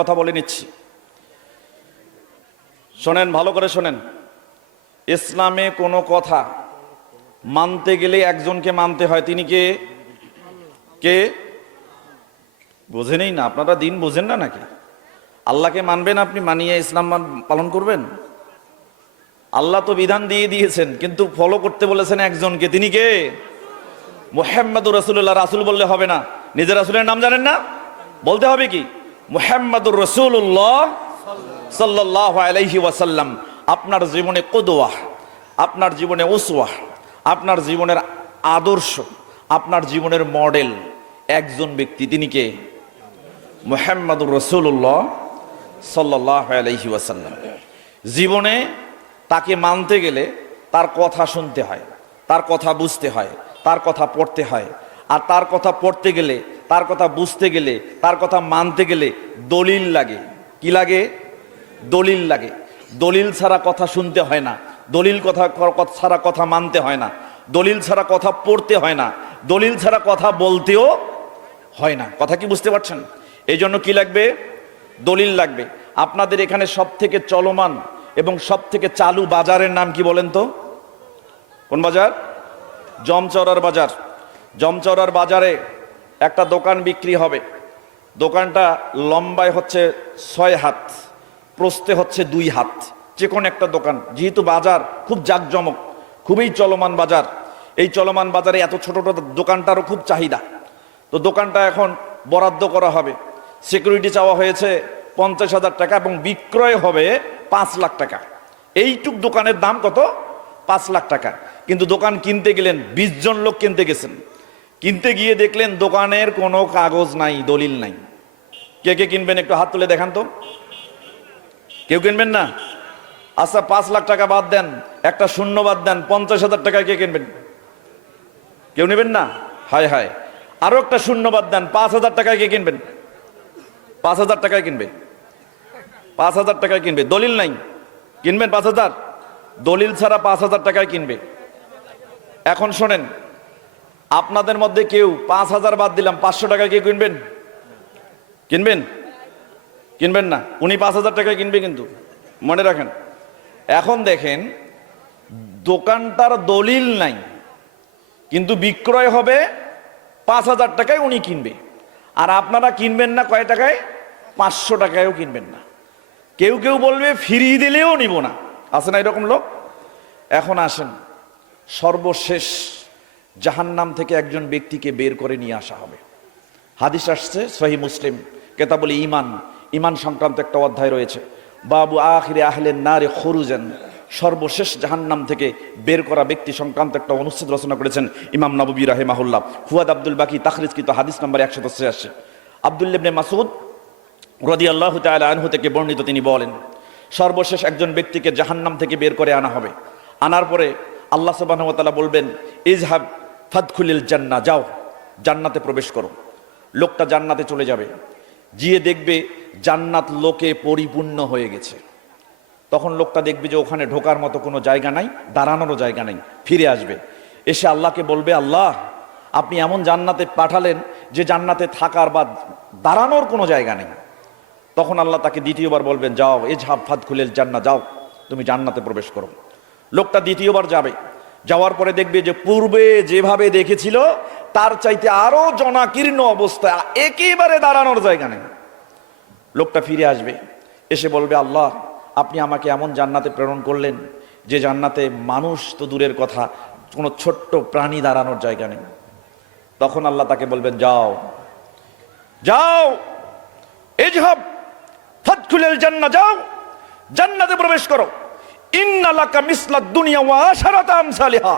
কথা বলে নিচ্ছি, শোনেন, ভালো করে শোনেন। ইসলামে কোনো কথা মানতে গেলে একজনকে মানতে হয়। তিনি কে? কে? বোঝেনই না আপনারা, দিন বোঝেন না নাকি? আল্লাহকে মানবেন, আপনি মানিয়ে ইসলাম পালন করবেন? আল্লাহ তো বিধান দিয়ে দিয়েছেন, কিন্তু ফলো করতে বলেছেন একজনকে। তিনি কে? মুহাম্মাদুর রাসূলুল্লাহ। রাসূল বললে হবে না, নিজের রাসূলের নাম জানেন না? বলতে হবে কি? মুহাম্মাদুর রাসূলুল্লাহ সাল্লাল্লাহু আলাইহি ওয়াসাল্লাম। আপনার জীবনে কুদওয়া, আপনার জীবনে উসওয়া, আপনার জীবনের আদর্শ, আপনার জীবনের মডেল একজন ব্যক্তি। তিনি কে? মুহাম্মাদুর রাসূলুল্লাহ সাল্লাল্লাহু আলাইহি ওয়াসাল্লাম। জীবনে তাকে মানতে গেলে তার কথা শুনতে হয়, তার কথা বুঝতে হয়, তার কথা পড়তে হয়। আর তার কথা পড়তে গেলে, তার কথা বুঝতে গেলে, তার কথা মানতে গেলে দলিল লাগে। কি লাগে? দলিল লাগে। দলিল ছাড়া কথা শুনতে হয় না, দলিল ছাড়া কথা মানতে হয় না, দলিল ছাড়া কথা পড়তে হয় না, দলিল ছাড়া কথা বলতেও হয় না। কথা কি বুঝতে পারছেন? এই জন্য কি লাগবে? দলিল লাগবে। আপনাদের এখানে সব থেকে চলমান এবং সব থেকে চালু বাজারের নাম কি বলেন তো? কোন বাজার? জমচৌরার বাজার। জমচৌরার বাজারে একটা দোকান বিক্রি হবে। দোকানটা লম্বায় হচ্ছে 6 হাত, প্রস্থে হচ্ছে 2 হাত, যে কোনো একটা দোকান। যেহেতু বাজার খুব জাঁকজমক, খুবই চলমান বাজার, এই চলমান বাজারে এত ছোট ছোট দোকানটারও খুব চাহিদা। তো দোকানটা এখন বরাদ্দ করা হবে। সিকিউরিটি চাওয়া হয়েছে 50,000 টাকা এবং বিক্রয় হবে 5 লাখ টাকা। এইটুক দোকানের দাম কত? 5 লাখ টাকা। কিন্তু দোকান কিনতে গেলেন, 20 জন লোক কিনতে গেছেন। কিনতে গিয়ে দেখলেন দোকানের কোনো কাগজ নাই, দলিল নাই। কে কে কিনবেন একটু হাত তুলে দেখান তো। কেউ কিনবেন না? আচ্ছা, 5 লাখ টাকা বাদ দেন, একটা শূন্য বাদ দেন, 50,000 টাকায় কে কিনবেন? কেউ নেবেন না? হায় হায়। আরো একটা শূন্য বাদ দেন, 5,000 টাকায় কে কিনবেন? 5,000 টাকায় কিনবে, 5,000 টাকায় কিনবে। দলিল নাই, কিনবেন 5,000? দলিল ছাড়া 5,000 টাকায় কিনবে। এখন শোনেন, আপনাদের মধ্যে কেউ 5,000 বাদ দিলাম, 500 টাকায় কে কিনবেন? কিনবেন? কিনবেন না। উনি 5,000 টাকায় কিনবে, কিন্তু মনে রাখেন। এখন দেখেন, দোকানটার দলিল নাই, কিন্তু বিক্রয় হবে 5,000 টাকায়, উনি কিনবে। আর আপনারা কিনবেন না কয় টাকায়? 500 টাকায়ও কিনবেন না। কেউ কেউ বলবে ফিরিয়ে দিলেও নিব না। আছে না এরকম লোক? এখন আসেন, সর্বশেষ জাহান্নাম থেকে একজন ব্যক্তিকে বের করে নিয়ে আসা হবে। হাদিস আসছে সহিহ মুসলিম, কেতাবুল ঈমান, ঈমান সংক্রান্ত একটা অধ্যায় রয়েছে। বাবু আখিরে আহলেন নারে খুরুজান, সর্বশেষ জাহান্নাম থেকে বের করা ব্যক্তি সংক্রান্ত একটা অনুচ্ছেদ রচনা করেছেন ইমাম নববী রাহিমাহুল্লাহ। ফুয়াদ আব্দুল বাকি তাখরিজকৃত হাদিস নাম্বার 186। আব্দুল্লাহ ইবনে মাসউদ রাদিয়াল্লাহু তাআলা আনহু থেকে বর্ণিত, তিনি বলেন, সর্বশেষ একজন ব্যক্তিকে জাহান্নাম থেকে বের করে আনা হবে। আনার পরে আল্লাহ সুবহানাহু ওয়া তাআলা বলবেন, ইজহাব ফাদখুলিল জান্নাহ, যাও জান্নাতে প্রবেশ করো। লোকটা জান্নাতে চলে যাবে, গিয়ে দেখবে জান্নাত লোকে পরিপূর্ণ হয়ে গেছে। তখন লোকটা দেখবে যে ওখানে ঢোকার মতো কোনো জায়গা নাই, দাঁড়ানোরও জায়গা নেই। ফিরে আসবে, এসে আল্লাহকে বলবে, আল্লাহ আপনি এমন জান্নাতে পাঠালেন যে জান্নাতে থাকার বা দাঁড়ানোর কোনো জায়গা নেই। তখন আল্লাহ তাকে দ্বিতীয়বার বলবেন, যাও ইজহাব ফাদখুলিল জান্নাহ, যাও তুমি জান্নাতে প্রবেশ করো। লোকটা দ্বিতীয়বার যাবে, যাওয়ার পরে দেখবে যে পূর্বে যেভাবে দেখেছিল তার চাইতে আরো জনাকীর্ণ অবস্থা, একেবারে দাঁড়ানোর জায়গা নেই। লোকটা ফিরে আসবে, এসে বলবে, আল্লাহ আপনি আমাকে এমন জান্নাতে প্রেরণ করলেন যে জান্নাতে মানুষ তো দূরের কথা, কোনো ছোট্ট প্রাণী দাঁড়ানোর জায়গা নেই। তখন আল্লাহ তাকে বলবেন, যাও যাও ইজহাব ফাদখুলিল জান্নাহ, যাও জান্নাতে প্রবেশ করো। ইন্না লাকা মিসলাদ দুনিয়া ওয়া আশারাতা আমসালিহা,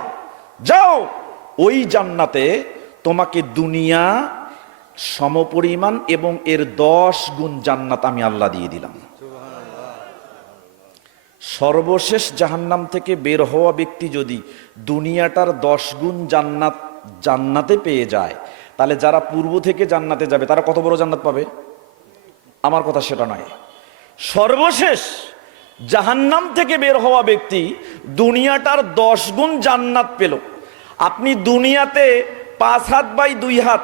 যাও ওই জান্নাতে তোমাকে দুনিয়া সমপরিমাণ এবং এর 10 গুণ জান্নাত আমি আল্লাহ দিয়ে দিলাম। সর্বশেষ জাহান্নাম থেকে বের হওয়া ব্যক্তি যদি দুনিয়াটার 10 গুণ জান্নাত জান্নাতে পেয়ে যায়, তাহলে যারা পূর্ব থেকে জান্নাতে যাবে তারা কত বড় জান্নাত পাবে? আমার কথা সেটা নয়। সর্বশেষ জাহান্নাম থেকে বের হওয়া ব্যক্তি দুনিয়াটার 10 গুণ জান্নাত পেল। আপনি দুনিয়াতে 5 হাত বাই 2 হাত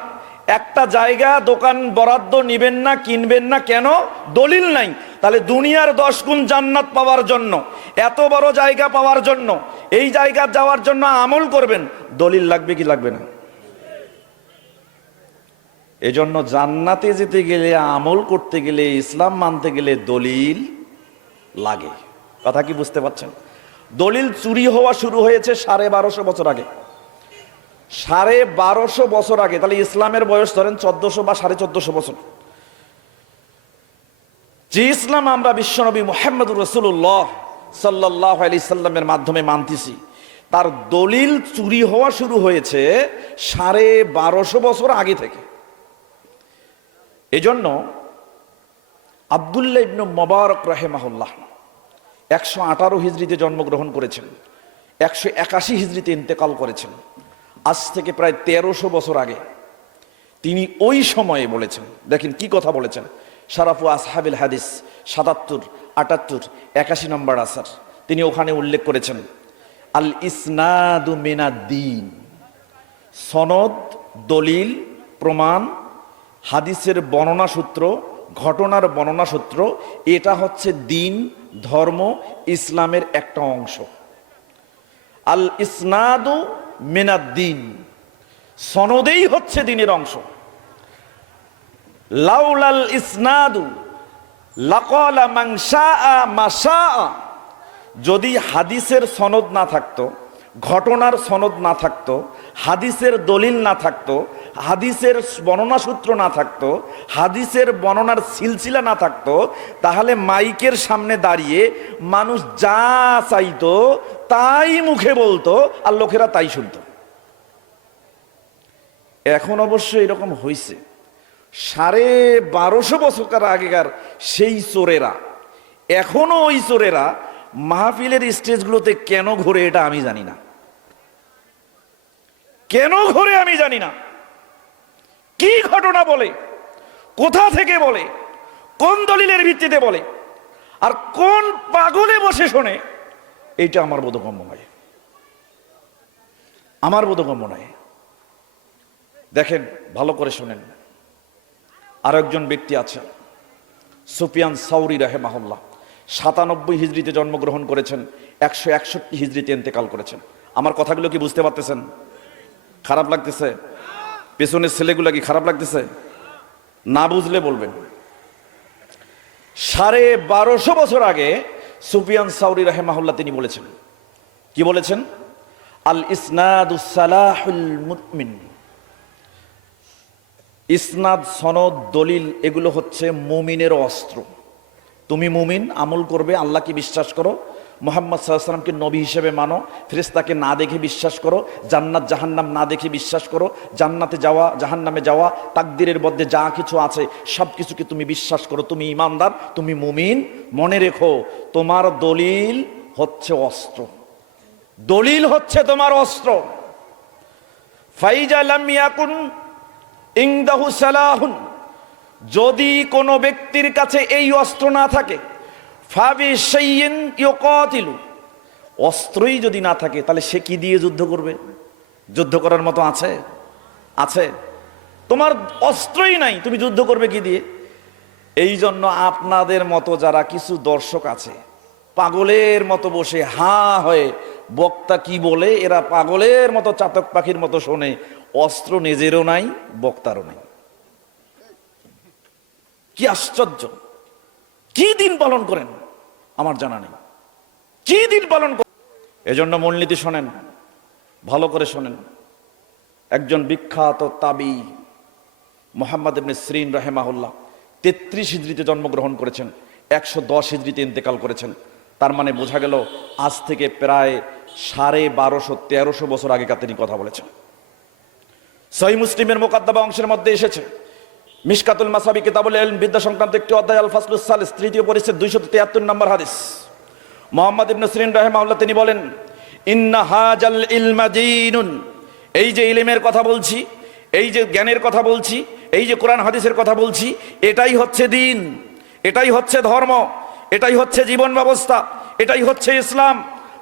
একটা জায়গা দোকান বরাদ্দ নিবেন না, কিনবেন না, কেন? দলিল নাই। তাহলে দুনিয়ার 10 গুণ জান্নাত পাওয়ার জন্য, এত বড় জায়গা পাওয়ার জন্য, এই জায়গা যাওয়ার জন্য আমল করবেন, দলিল লাগবে কি লাগবে না? এজন্য জান্নাতে যেতে গেলে, আমল করতে গেলে, ইসলাম মানতে গেলে দলিল লাগে। কথা কি বুঝতে পারছেন? দলিল চুরি হওয়া শুরু হয়েছে 1250 বছর আগে। 1250 বছর আগে, তাহলে ইসলামের বয়স ধরেন 1400 বা 1450 বছর। যে ইসলাম আমরা বিশ্বনবী মুহাম্মদুর রাসূলুল্লাহ সাল্লাল্লাহু আলাইহি সাল্লামের মাধ্যমে মানতেছি, তার দলিল চুরি হওয়া শুরু হয়েছে 1250 বছর আগে থেকে। এজন্য আব্দুল্লাহ ইবনে মুবারক রাহিমাহুল্লাহ 118 হিজরিতে জন্মগ্রহণ করেছেন, 181 হিজরিতে ইন্তেকাল করেছেন। আজ থেকে প্রায় 1300 বছর আগে তিনি ওই সময়ে বলেছেন, দেখেন কি কথা বলেছেন। শারাফু আসহাবিল হাদিস 77, 78, 81 নম্বর আসার তিনি ওখানে উল্লেখ করেছেন, আল ইসনাদু মিনাদ্দিন, সনদ, দলিল, প্রমাণ, হাদিসের বর্ণনা সূত্র, ঘটনার বর্ণনা সূত্র, এটা হচ্ছে দিন, ধর্ম, ইসলামের একটা অংশ। আল ইসনাদু মিনাদ্দিন, সনদেই হচ্ছে দিনের অংশ। লাউলাল ইসনাদু লাকালা মান শাআ মা শাআ, যদি হাদিসের সনদ না থাকতো, ঘটনার সনদ না থাকতো, হাদিসের দলিল না থাকতো, হাদিসের বর্ণনা সূত্র না থাকতো, হাদিসের বর্ণনার সিলসিলা না থাকতো, তাহলে মাইকের সামনে দাঁড়িয়ে মানুষ যা চাইতো তাই মুখে বলতো আর লোকেরা তাই শুনতো। এখন অবশ্য এরকম হয়েছে। 1250 বছর আগেকার সেই চোরেরা এখনো ওই চোরেরা মাহফিলের স্টেজগুলোতে কেন ঘোরে এটা আমি জানি না। কেন ঘোরে আমি জানি না। কি ঘটনা বলে, কোথা থেকে বলে, কোন দলিলের ভিত্তিতে বলে, আর কোন পাগলে বসে শোনে, এইটা আমার বোধগম্য নয়, আমার বোধগম্য নয়। দেখেন, ভালো করে শোনেন। আর একজন ব্যক্তি আছে, সুফিয়ান সাউরি রাহিমাহুল্লাহ 97 হিজরিতে জন্মগ্রহণ করেছেন, 161 হিজরিতে ইন্তেকাল করেছেন। আমার কথাগুলো কি বুঝতে পারতেছেন? খারাপ লাগতেছে? পেছনের ছেলেগুলো কি খারাপ লাগতেছে? না বুঝলে বলবেন। 1250 বছর আগে সুফিয়ান সাউরি রাহিমাহুল্লাহ তিনি বলেছেন, কি বলেছেন? আল ইসনাদুস সালাহুল মুমিন, ইসনাদ, সনদ, দলিল এগুলো হচ্ছে মুমিনের অস্ত্র। তুমি মুমিন, আমল করবে, আল্লাহকে বিশ্বাস করো, মুহাম্মদ সাল্লাল্লাহু আলাইহি ওয়াসাল্লামকে নবী হিসেবে মানো, ফেরেশতাকে না দেখে বিশ্বাস করো, জান্নাত জাহান্নাম না দেখে বিশ্বাস করো, জান্নাতে যাওয়া জাহান্নামে যাওয়া তাকদীরের মধ্যে যা কিছু আছে সব কিছুকে তুমি বিশ্বাস করো, তুমি ঈমানদার, তুমি মুমিন। মনে রেখো, তোমার দলিল হচ্ছে অস্ত্র, দলিল হচ্ছে তোমার অস্ত্র। ফাইজা লাম ইয়াকুন ইনদাহু সালাহুন, যদি কোনো ব্যক্তির কাছে এই অস্ত্র না থাকে, ফাবি শাইইন ইউকাতিলু, অস্ত্রই যদি না থাকে তাহলে সে কি দিয়ে যুদ্ধ করবে? যুদ্ধ করার মতো আছে? আছে? তোমার অস্ত্রই নাই, তুমি যুদ্ধ করবে কি দিয়ে? এই জন্য আপনাদের মতো যারা কিছু দর্শক আছে, পাগলের মতো বসে হা হয়ে বক্তা কি বলে এরা পাগলের মতো চাতক পাখির মতো শোনে, অস্ত্র নিজেরও নাই, বক্তারও নাই। কি আশ্চর্য! কি দিন পালন করেন আমার জানা নেই, কি দিন পালন করেন। এজন্য মূলনীতি শোনেন, ভালো করে শোনেন। একজন বিখ্যাত তাবি মুহাম্মদ ইবনে সিরিন রাহিমাহুল্লাহ 33 হিজরিতে জন্মগ্রহণ করেছেন, 110 হিজরিতে ইন্তেকাল করেছেন। তার মানে বোঝা গেল আজ থেকে প্রায় 1250-1300 বছর আগেকার তিনি কথা বলেছেন। সহিহ মুসলিমের মুকাদ্দামা অংশের মধ্যে এসেছে, মিশকাতুল মাসাবি কিতাবুল ইলম বিদ্যা সংক্রান্ত একটি অধ্যায়, আল ফাসলুস সালিস, তৃতীয় পরিচ্ছেদ, 273 নম্বর হাদিস। মুহাম্মদ ইবনে সিরিন রাহিমাহুল্লাহ তিনি বলেন, ইন্না হাজাল ইলমা দীনুন, এই যে ইলমের কথা বলছি, এই যে জ্ঞানের কথা বলছি, এই যে কোরআন হাদিসের কথা বলছি, এটাই হচ্ছে দ্বীন, এটাই হচ্ছে ধর্ম, এটাই হচ্ছে জীবন ব্যবস্থা, এটাই হচ্ছে ইসলাম।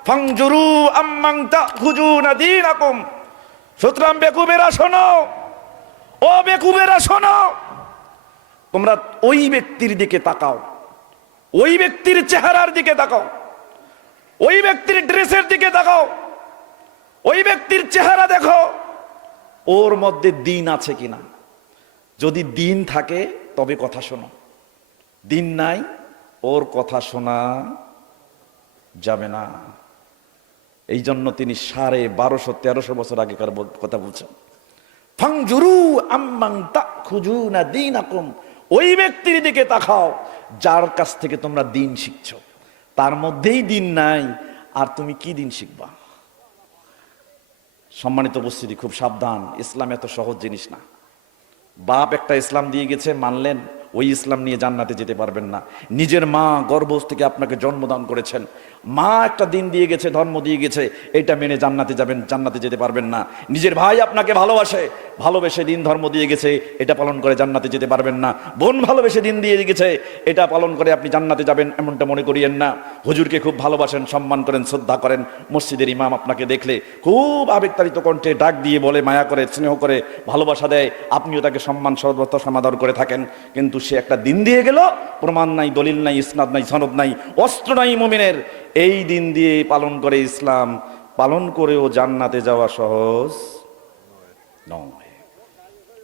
ফাংজুরু আম্মান তাখুজুনা দীনাকুম, সুতরাং বেকুবেরা শোনো, ও বেকুবেরা শোনো, তোমরা ওই ব্যক্তির দিকে তাকাও, ওই ব্যক্তির চেহারার দিকে তাকাও, ওই ব্যক্তির ড্রেসের দিকে তাকাও, ওই ব্যক্তির চেহারা দেখো, ওর মধ্যে দিন আছে কিনা। যদি দিন থাকে তবে কথা শোনো, দিন নাই ওর কথা শোনা যাবে না। এই জন্য তিনি 1250-1300 বছর আগেকার কথা বলছেন, ফাংজুরু আম্মাং তাখুজুনা দীনাকুম, ওই ব্যক্তির দিকে তাকাও যার কাছ থেকে তোমরা দিন শিখছো, তার মধ্যেই দিন নাই, আর তুমি কি দিন শিখবা। সম্মানিত উপস্থিতি, খুব সাবধান, ইসলাম এত সহজ জিনিস না। বাপ একটা ইসলাম দিয়ে গেছে, মানলেন, ওই ইসলাম নিয়ে জান্নাতে যেতে পারবেন না। নিজের মা গর্ভস্থ থেকে আপনাকে জন্মদান করেছেন, মা একটা দিন দিয়ে গেছে, ধর্ম দিয়ে গেছে, এটা মেনে জান্নাতে যাবেন, জান্নাতে যেতে পারবেন না। নিজের ভাই আপনাকে ভালোবেসে দিন ধর্ম দিয়ে গেছে, এটা পালন করে জান্নাতে যেতে পারবেন না। বোন ভালোবেসে দিন দিয়ে গেছে, এটা পালন করে আপনি জান্নাতে যাবেন, এমনটা মনে করিয়েন না। হুজুরকে খুব ভালোবাসেন, সম্মান করেন, শ্রদ্ধা করেন, মসজিদের ইমাম আপনাকে দেখলে খুব আবেগতাড়িত কণ্ঠে ডাক দিয়ে বলে, মায়া করে, স্নেহ করে, ভালোবাসা দেয়, আপনিও তাকে সম্মান সর্বত্র সমাদর করে থাকেন। কিন্তু সে একটা দিন দিয়ে গেল, প্রমাণ নাই, দলিল নাই, ইসনাদ নাই, সনদ নাই, অস্ত্র নাই মুমিনের, এই দিন দিয়ে পালন করে ইসলাম পালন করেও জান্নাতে যাওয়া সহজ নয়।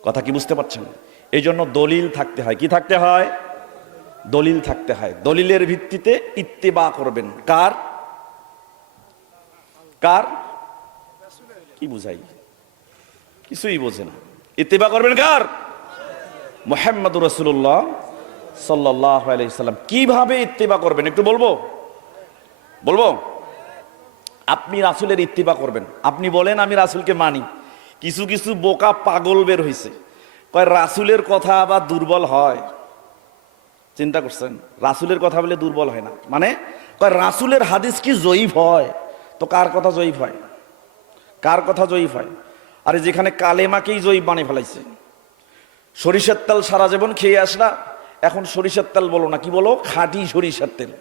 কথা কি বুঝতে পারছেন? এই জন্য দলিল থাকতে হয়। কি থাকতে হয়? দলিল থাকতে হয়। দলিলের ভিত্তিতে ইত্তেবা করবেন। কার কার কি বুঝাই, কিছুই বোঝে না। ইত্তেবা করবেন কার? মুহাম্মদুর রাসূলুল্লাহ সাল্লাল্লাহু আলাইহি সাল্লাম। কিভাবে ইত্তেবা করবেন একটু বলবো? আপনি রাসূলের ইত্তেবা করবেন। আপনি বলেন আমি রাসূলকে মানি। কিছু কিছু বোকা পাগল বের হইছে, কয় রাসূলের কথা আবার দুর্বল হয়। চিন্তা করছেন? রাসূলের কথা বলে দুর্বল হয় না, মানে কয় রাসূলের হাদিস কি জয়ীফ হয়? তো কার কথা জয়ীফ হয়? কার কথা জয়ীফ হয়? আরে যেখানে কালেমাকেই জয়ীফ বানিয়ে ফেলাইছে। সরিষার তেল সারা জীবন খেয়ে আসলা, এখন সরিষার তেল বলো না, কি বলো? খাঁটি সরিষার তেল।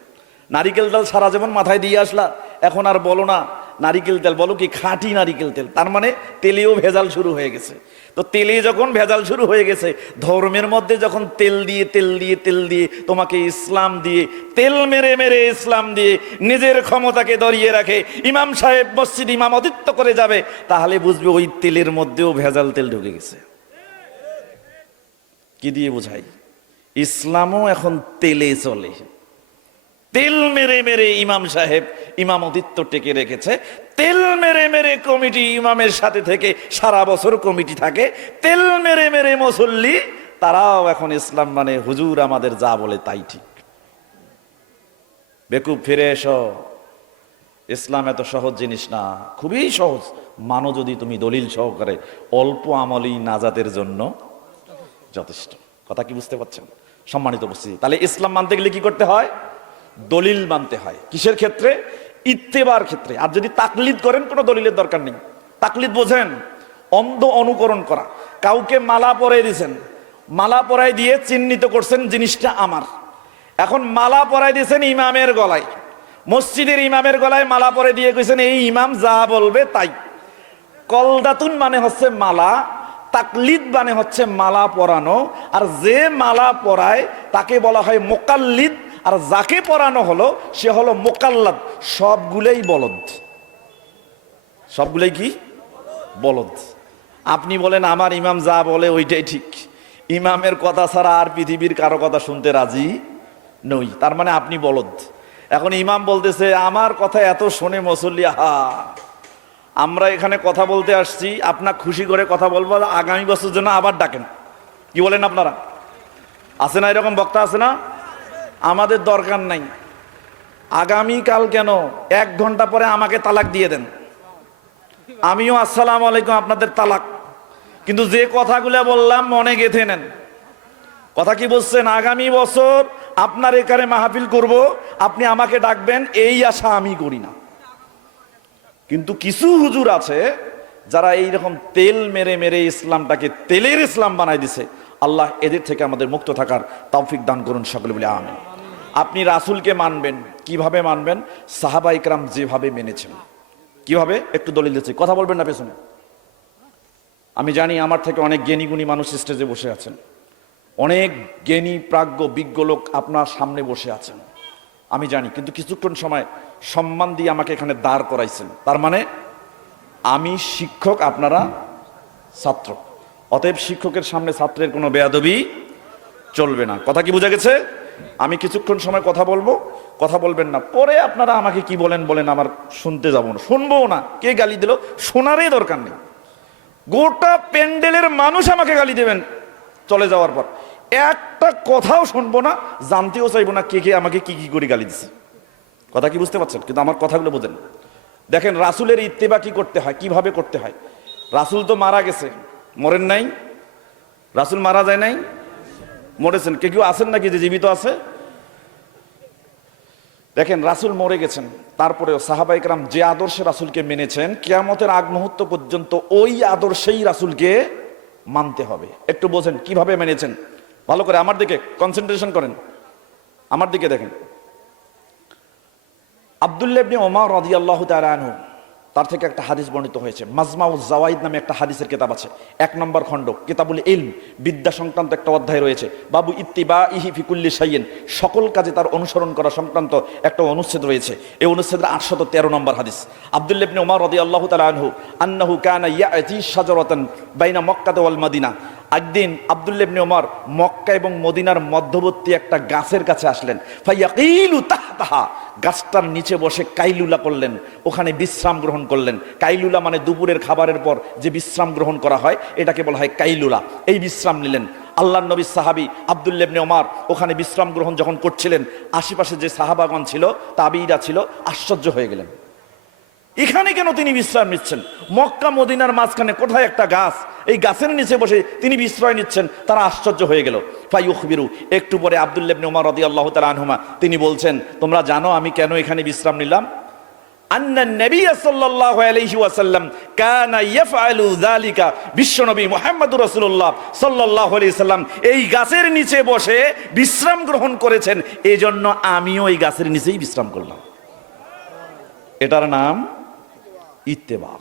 নারিকেল তেল সারা জীবন মাথায় দিয়ে আসলা, এখন আর বলো না নারিকেল তেল, বলো কি? খাঁটি নারিকেল তেল। তার মানে তেলেও ভেজাল শুরু হয়ে গেছে। তো তেলে যখন ভেজাল শুরু হয়ে গেছে, ধর্মের মধ্যে যখন তেল দিয়ে তোমাকে ইসলাম দিয়ে, তেল মেরে মেরে ইসলাম দিয়ে নিজের ক্ষমতাকে ধরিয়ে রাখে, ইমাম সাহেব মসজিদ ইমামতিত্ব করে যাবে, তাহলে বুঝবে ওই তেলের মধ্যেও ভেজাল তেল ঢুকে গেছে। কি দিয়ে বোঝাই? ইসলামও এখন তেলে চলে। তেল মেরে মেরে ইমাম সাহেব ইমামতিত্ব টেকে রেখেছে, তেল মেরে মেরে কমিটি ইমামের সাথে থেকে সারা বছর কমিটি থাকে, তেল মেরে মেরে মুসল্লি, তারাও এখন ইসলাম মানে হুজুর আমাদের যা বলে তাই ঠিক। বেকুব, ফিরে এসো। ইসলাম এত সহজ জিনিস না, খুবই সহজ। মানো যদি তুমি দলিল সহকারে, অল্প আমলই নাজাতের জন্য যথেষ্ট। কথা কি বুঝতে পারছেন? সম্মানিত উপস্থিতি, তাহলে ইসলাম মানতে গেলে কি করতে হয়? দলিল মানতে হয়। কিসের ক্ষেত্রে? ইত্তেবার ক্ষেত্রে। আর যদি তাকলিদ করেন, কোনো দলিলের দরকার নেই। তাকলিদ বোঝেন? অন্ধ অনুকরণ করা। কাউকে মালা পরাই দিয়েছেন, মালা পরাই দিয়ে চিহ্নিত করছেন জিনিসটা আমার। এখন মালা পরাই দিয়েছেন ইমামের গলায়, মসজিদের ইমামের গলায় মালা পরে দিয়ে কইছেন এই ইমাম যা বলবে তাই। কলদাতুন মানে হচ্ছে মালা, তাকলিদ মানে হচ্ছে মালা পরানো। আর যে মালা পরায় তাকে বলা হয় মোকাল্লিদ, আর যাকে পরানো হলো সে হলো মোকাল্লাদ। সবগুলোই বলদ। সবগুলোই কি? বলদ। আপনি বলেন আমার ইমাম যা বলে ওইটাই ঠিক, ইমামের কথা ছাড়া আর পৃথিবীর কারো কথা শুনতে রাজি নই, তার মানে আপনি বলদ। এখন ইমাম বলতেছে আমার কথা এত শোনে মুসল্লি, আমরা এখানে কথা বলতে আসছি, আপনার খুশি করে কথা বলবো, আগামী বছর জন্য আবার ডাকেন। কি বলেন আপনারা? আছে না এরকম বক্তা? আছে না? আমাদের দরকার নাই। আগামীকাল কেন, 1 ঘন্টা পরে আমাকে তালাক দিয়ে দেন, আমিও আসসালামু আলাইকুম আপনাদের তালাক। কিন্তু যে কথাগুলো বললাম মনে গেঁথে নেন। কথা কি বলছেন? আগামী বছর আপনার এখানে মাহফিল করব, আপনি আমাকে ডাকবেন, এই আশা আমি করি না। কিন্তু কিছু হুজুর আছে যারা এইরকম তেল মেরে মেরে ইসলামটাকে তেলের ইসলাম বানাই দিছে। আল্লাহ এদের থেকে আমাদের মুক্ত থাকার তৌফিক দান করুন সকলে বলে আমিন। আপনি রাসূলকে মানবেন, কিভাবে মানবেন? সাহাবা ইকরাম যেভাবে মেনেছেন। কিভাবে? একটু দলিল দিচ্ছি, কথা বলবেন না পেছনে। আমি জানি আমার থেকে অনেক জ্ঞানী গুণী মানুষ স্টেজে বসে আছেন, অনেক জ্ঞানী প্রাজ্ঞ বিজ্ঞ লোক আপনার সামনে বসে আছেন, আমি জানি। কিন্তু কিছুক্ষণ সময় সম্মান দিয়ে আমাকে এখানে দাঁড় করাইছেন, তার মানে আমি শিক্ষক, আপনারা ছাত্র। অতএব শিক্ষকের সামনে ছাত্রের কোনো বেয়াদবি চলবে না। কথা কি বোঝা গেছে? আমি কিছুক্ষণ সময় কথা বলবো, কথা বলবেন না, পরে আপনারা আমাকে কি বলেন বলেন, আমার শুনতে যাবো না, শুনবো না। কে গালি দিল শোনারই দরকার নেই। গোটা প্যান্ডেলের মানুষ আমাকে গালি দেবেন চলে যাওয়ার পর, একটা কথাও শুনবো না, জানতেও চাইবো না কে কে আমাকে কি কি করে গালি দিচ্ছে। কথা কি বুঝতে পারছেন? কিন্তু আমার কথাগুলো বোঝেন। দেখেন রাসূলের ইত্তেবা কি করতে হয়, কিভাবে করতে হয়। রাসূল তো মারা গেছে, মরেন নাই? রাসূল মারা যায় নাই, মরেছেন। কে কেউ আছেন নাকি যে জীবিত আছে? দেখেন রাসূল মরে গেছেন, তারপরেও সাহাবায়ে কেরাম যে আদর্শে রাসূলকে মেনেছেন, কিয়ামতের আগ মুহূর্ত পর্যন্ত ওই আদর্শেই রাসূলকে মানতে হবে। একটু বোঝেন কিভাবে মেনেছেন, ভালো করে আমার দিকে কনসেন্ট্রেশন করেন, আমার দিকে দেখেন। আব্দুল্লাহ ইবনে ওমর রাদিয়াল্লাহু তাআলা আনহু, তার থেকে একটা হাদিস বর্ণিত হয়েছে। মাজমাউজ জাওয়াইদ নামে একটা হাদিসের কিতাব আছে, 1 নম্বর খণ্ড, কিতাবুল ইলম, বিদ্যা সংক্রান্ত একটা অধ্যায় রয়েছে। বাবু ইত্তিবাইহি ফি কুল্লি শাইইন, সকল কাজে তার অনুসরণ করা সংক্রান্ত একটা অনুচ্ছেদ রয়েছে। এই অনুচ্ছেদের 813 নম্বর হাদিস। আব্দুল্লাহ ইবনে ওমর রাদিয়াল্লাহু তাআলা আনহু আন্নাহু কানা ইয়াতি শাজারাতান বাইনা মক্কা ওয়াল মদিনা। একদিন আব্দুল্লাহ ইবনে ওমর মক্কা এবং মদিনার মধ্যবর্তী একটা গাছের কাছে আসলেন। ফায়াকিলু তাহতাহা, গাছটার নিচে বসে কাইলুলা করলেন, ওখানে বিশ্রাম গ্রহণ করলেন। কাইলুলা মানে দুপুরের খাবারের পর যে বিশ্রাম গ্রহণ করা হয়, এটাকে বলা হয় কাইলুলা। এই বিশ্রাম নিলেন। আল্লাহর নবী সাহাবী আব্দুল্লাহ ইবনে ওমর ওখানে বিশ্রাম গ্রহণ যখন করছিলেন, আশেপাশে যে সাহাবাগণ ছিল, তাবিঈরা ছিল, আশ্চর্য হয়ে গেলেন। এখানে কেন তিনি বিশ্রাম নিচ্ছেন? মক্কা মদিনার মাঝখানে কোথায় একটা গাছ, এই গাছের নিচে বসে তিনি বিশ্রয় নিচ্ছেন। তারা আশ্চর্য হয়ে গেল। ফায়ুখবিরু, একটু পরে আব্দুল্লাহ ইবনে ওমর রাদিয়াল্লাহু তাআলা আনহুমা তিনি বলছেন, তোমরা জানো আমি কেন এখানে বিশ্রাম নিলাম? আন্না নবী সাল্লাল্লাহু আলাইহি ওয়াসাল্লাম কানা ইয়াফআলু যালিকা, বিশ্বনবী মুহাম্মদুর রাসূলুল্লাহ সাল্লাল্লাহু আলাইহি সাল্লাম এই গাছের নিচে বসে বিশ্রাম গ্রহণ করেছেন, এজন্য আমিও এই গাছের নিচেই বিশ্রাম করলাম। এটার নাম ইত্তেবা।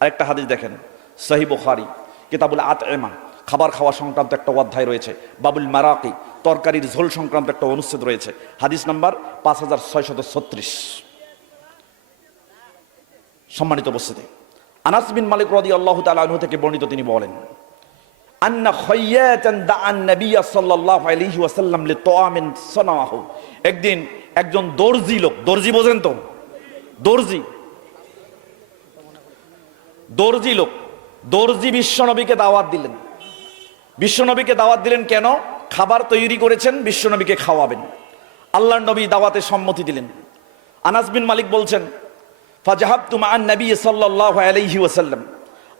আরেকটা হাদিস দেখেন, সহিহ বুখারী, কিতাবুল আতইমা, খাবার খাওয়া সংক্রান্ত একটা অধ্যায় রয়েছে। বাবুল মারাকি, তরকারির ঝোল সংক্রান্ত একটা অনুচ্ছেদ রয়েছে। হাদিস নাম্বার 5636। সম্মানিত উপস্থিতি, আনাস বিন মালিক রাদিয়াল্লাহু তাআলা আনহু থেকে বর্ণিত, তিনি বলেন, আন্না খায়য়াতান দাআন নবী সাল্লাল্লাহু আলাইহি ওয়াসাল্লাম লিতাআমিন সানাহু। একদিন একজন দর্জি লোক, দর্জি বোঝেন তো? দর্জি লোক, দর্জি বিশ্বনবীকে দাওয়াত দিলেন। বিশ্বনবীকে দাওয়াত দিলেন কেন? খাবার তৈরি করেছেন, বিশ্বনবীকে খাওয়াবেন। আল্লাহর নবী দাওয়াতে সম্মতি দিলেন। আনাস বিন মালিক বলছেন, ফাজাহাবতু মা'আন নবী সাল্লাল্লাহু আলাইহি ওয়াসাল্লাম,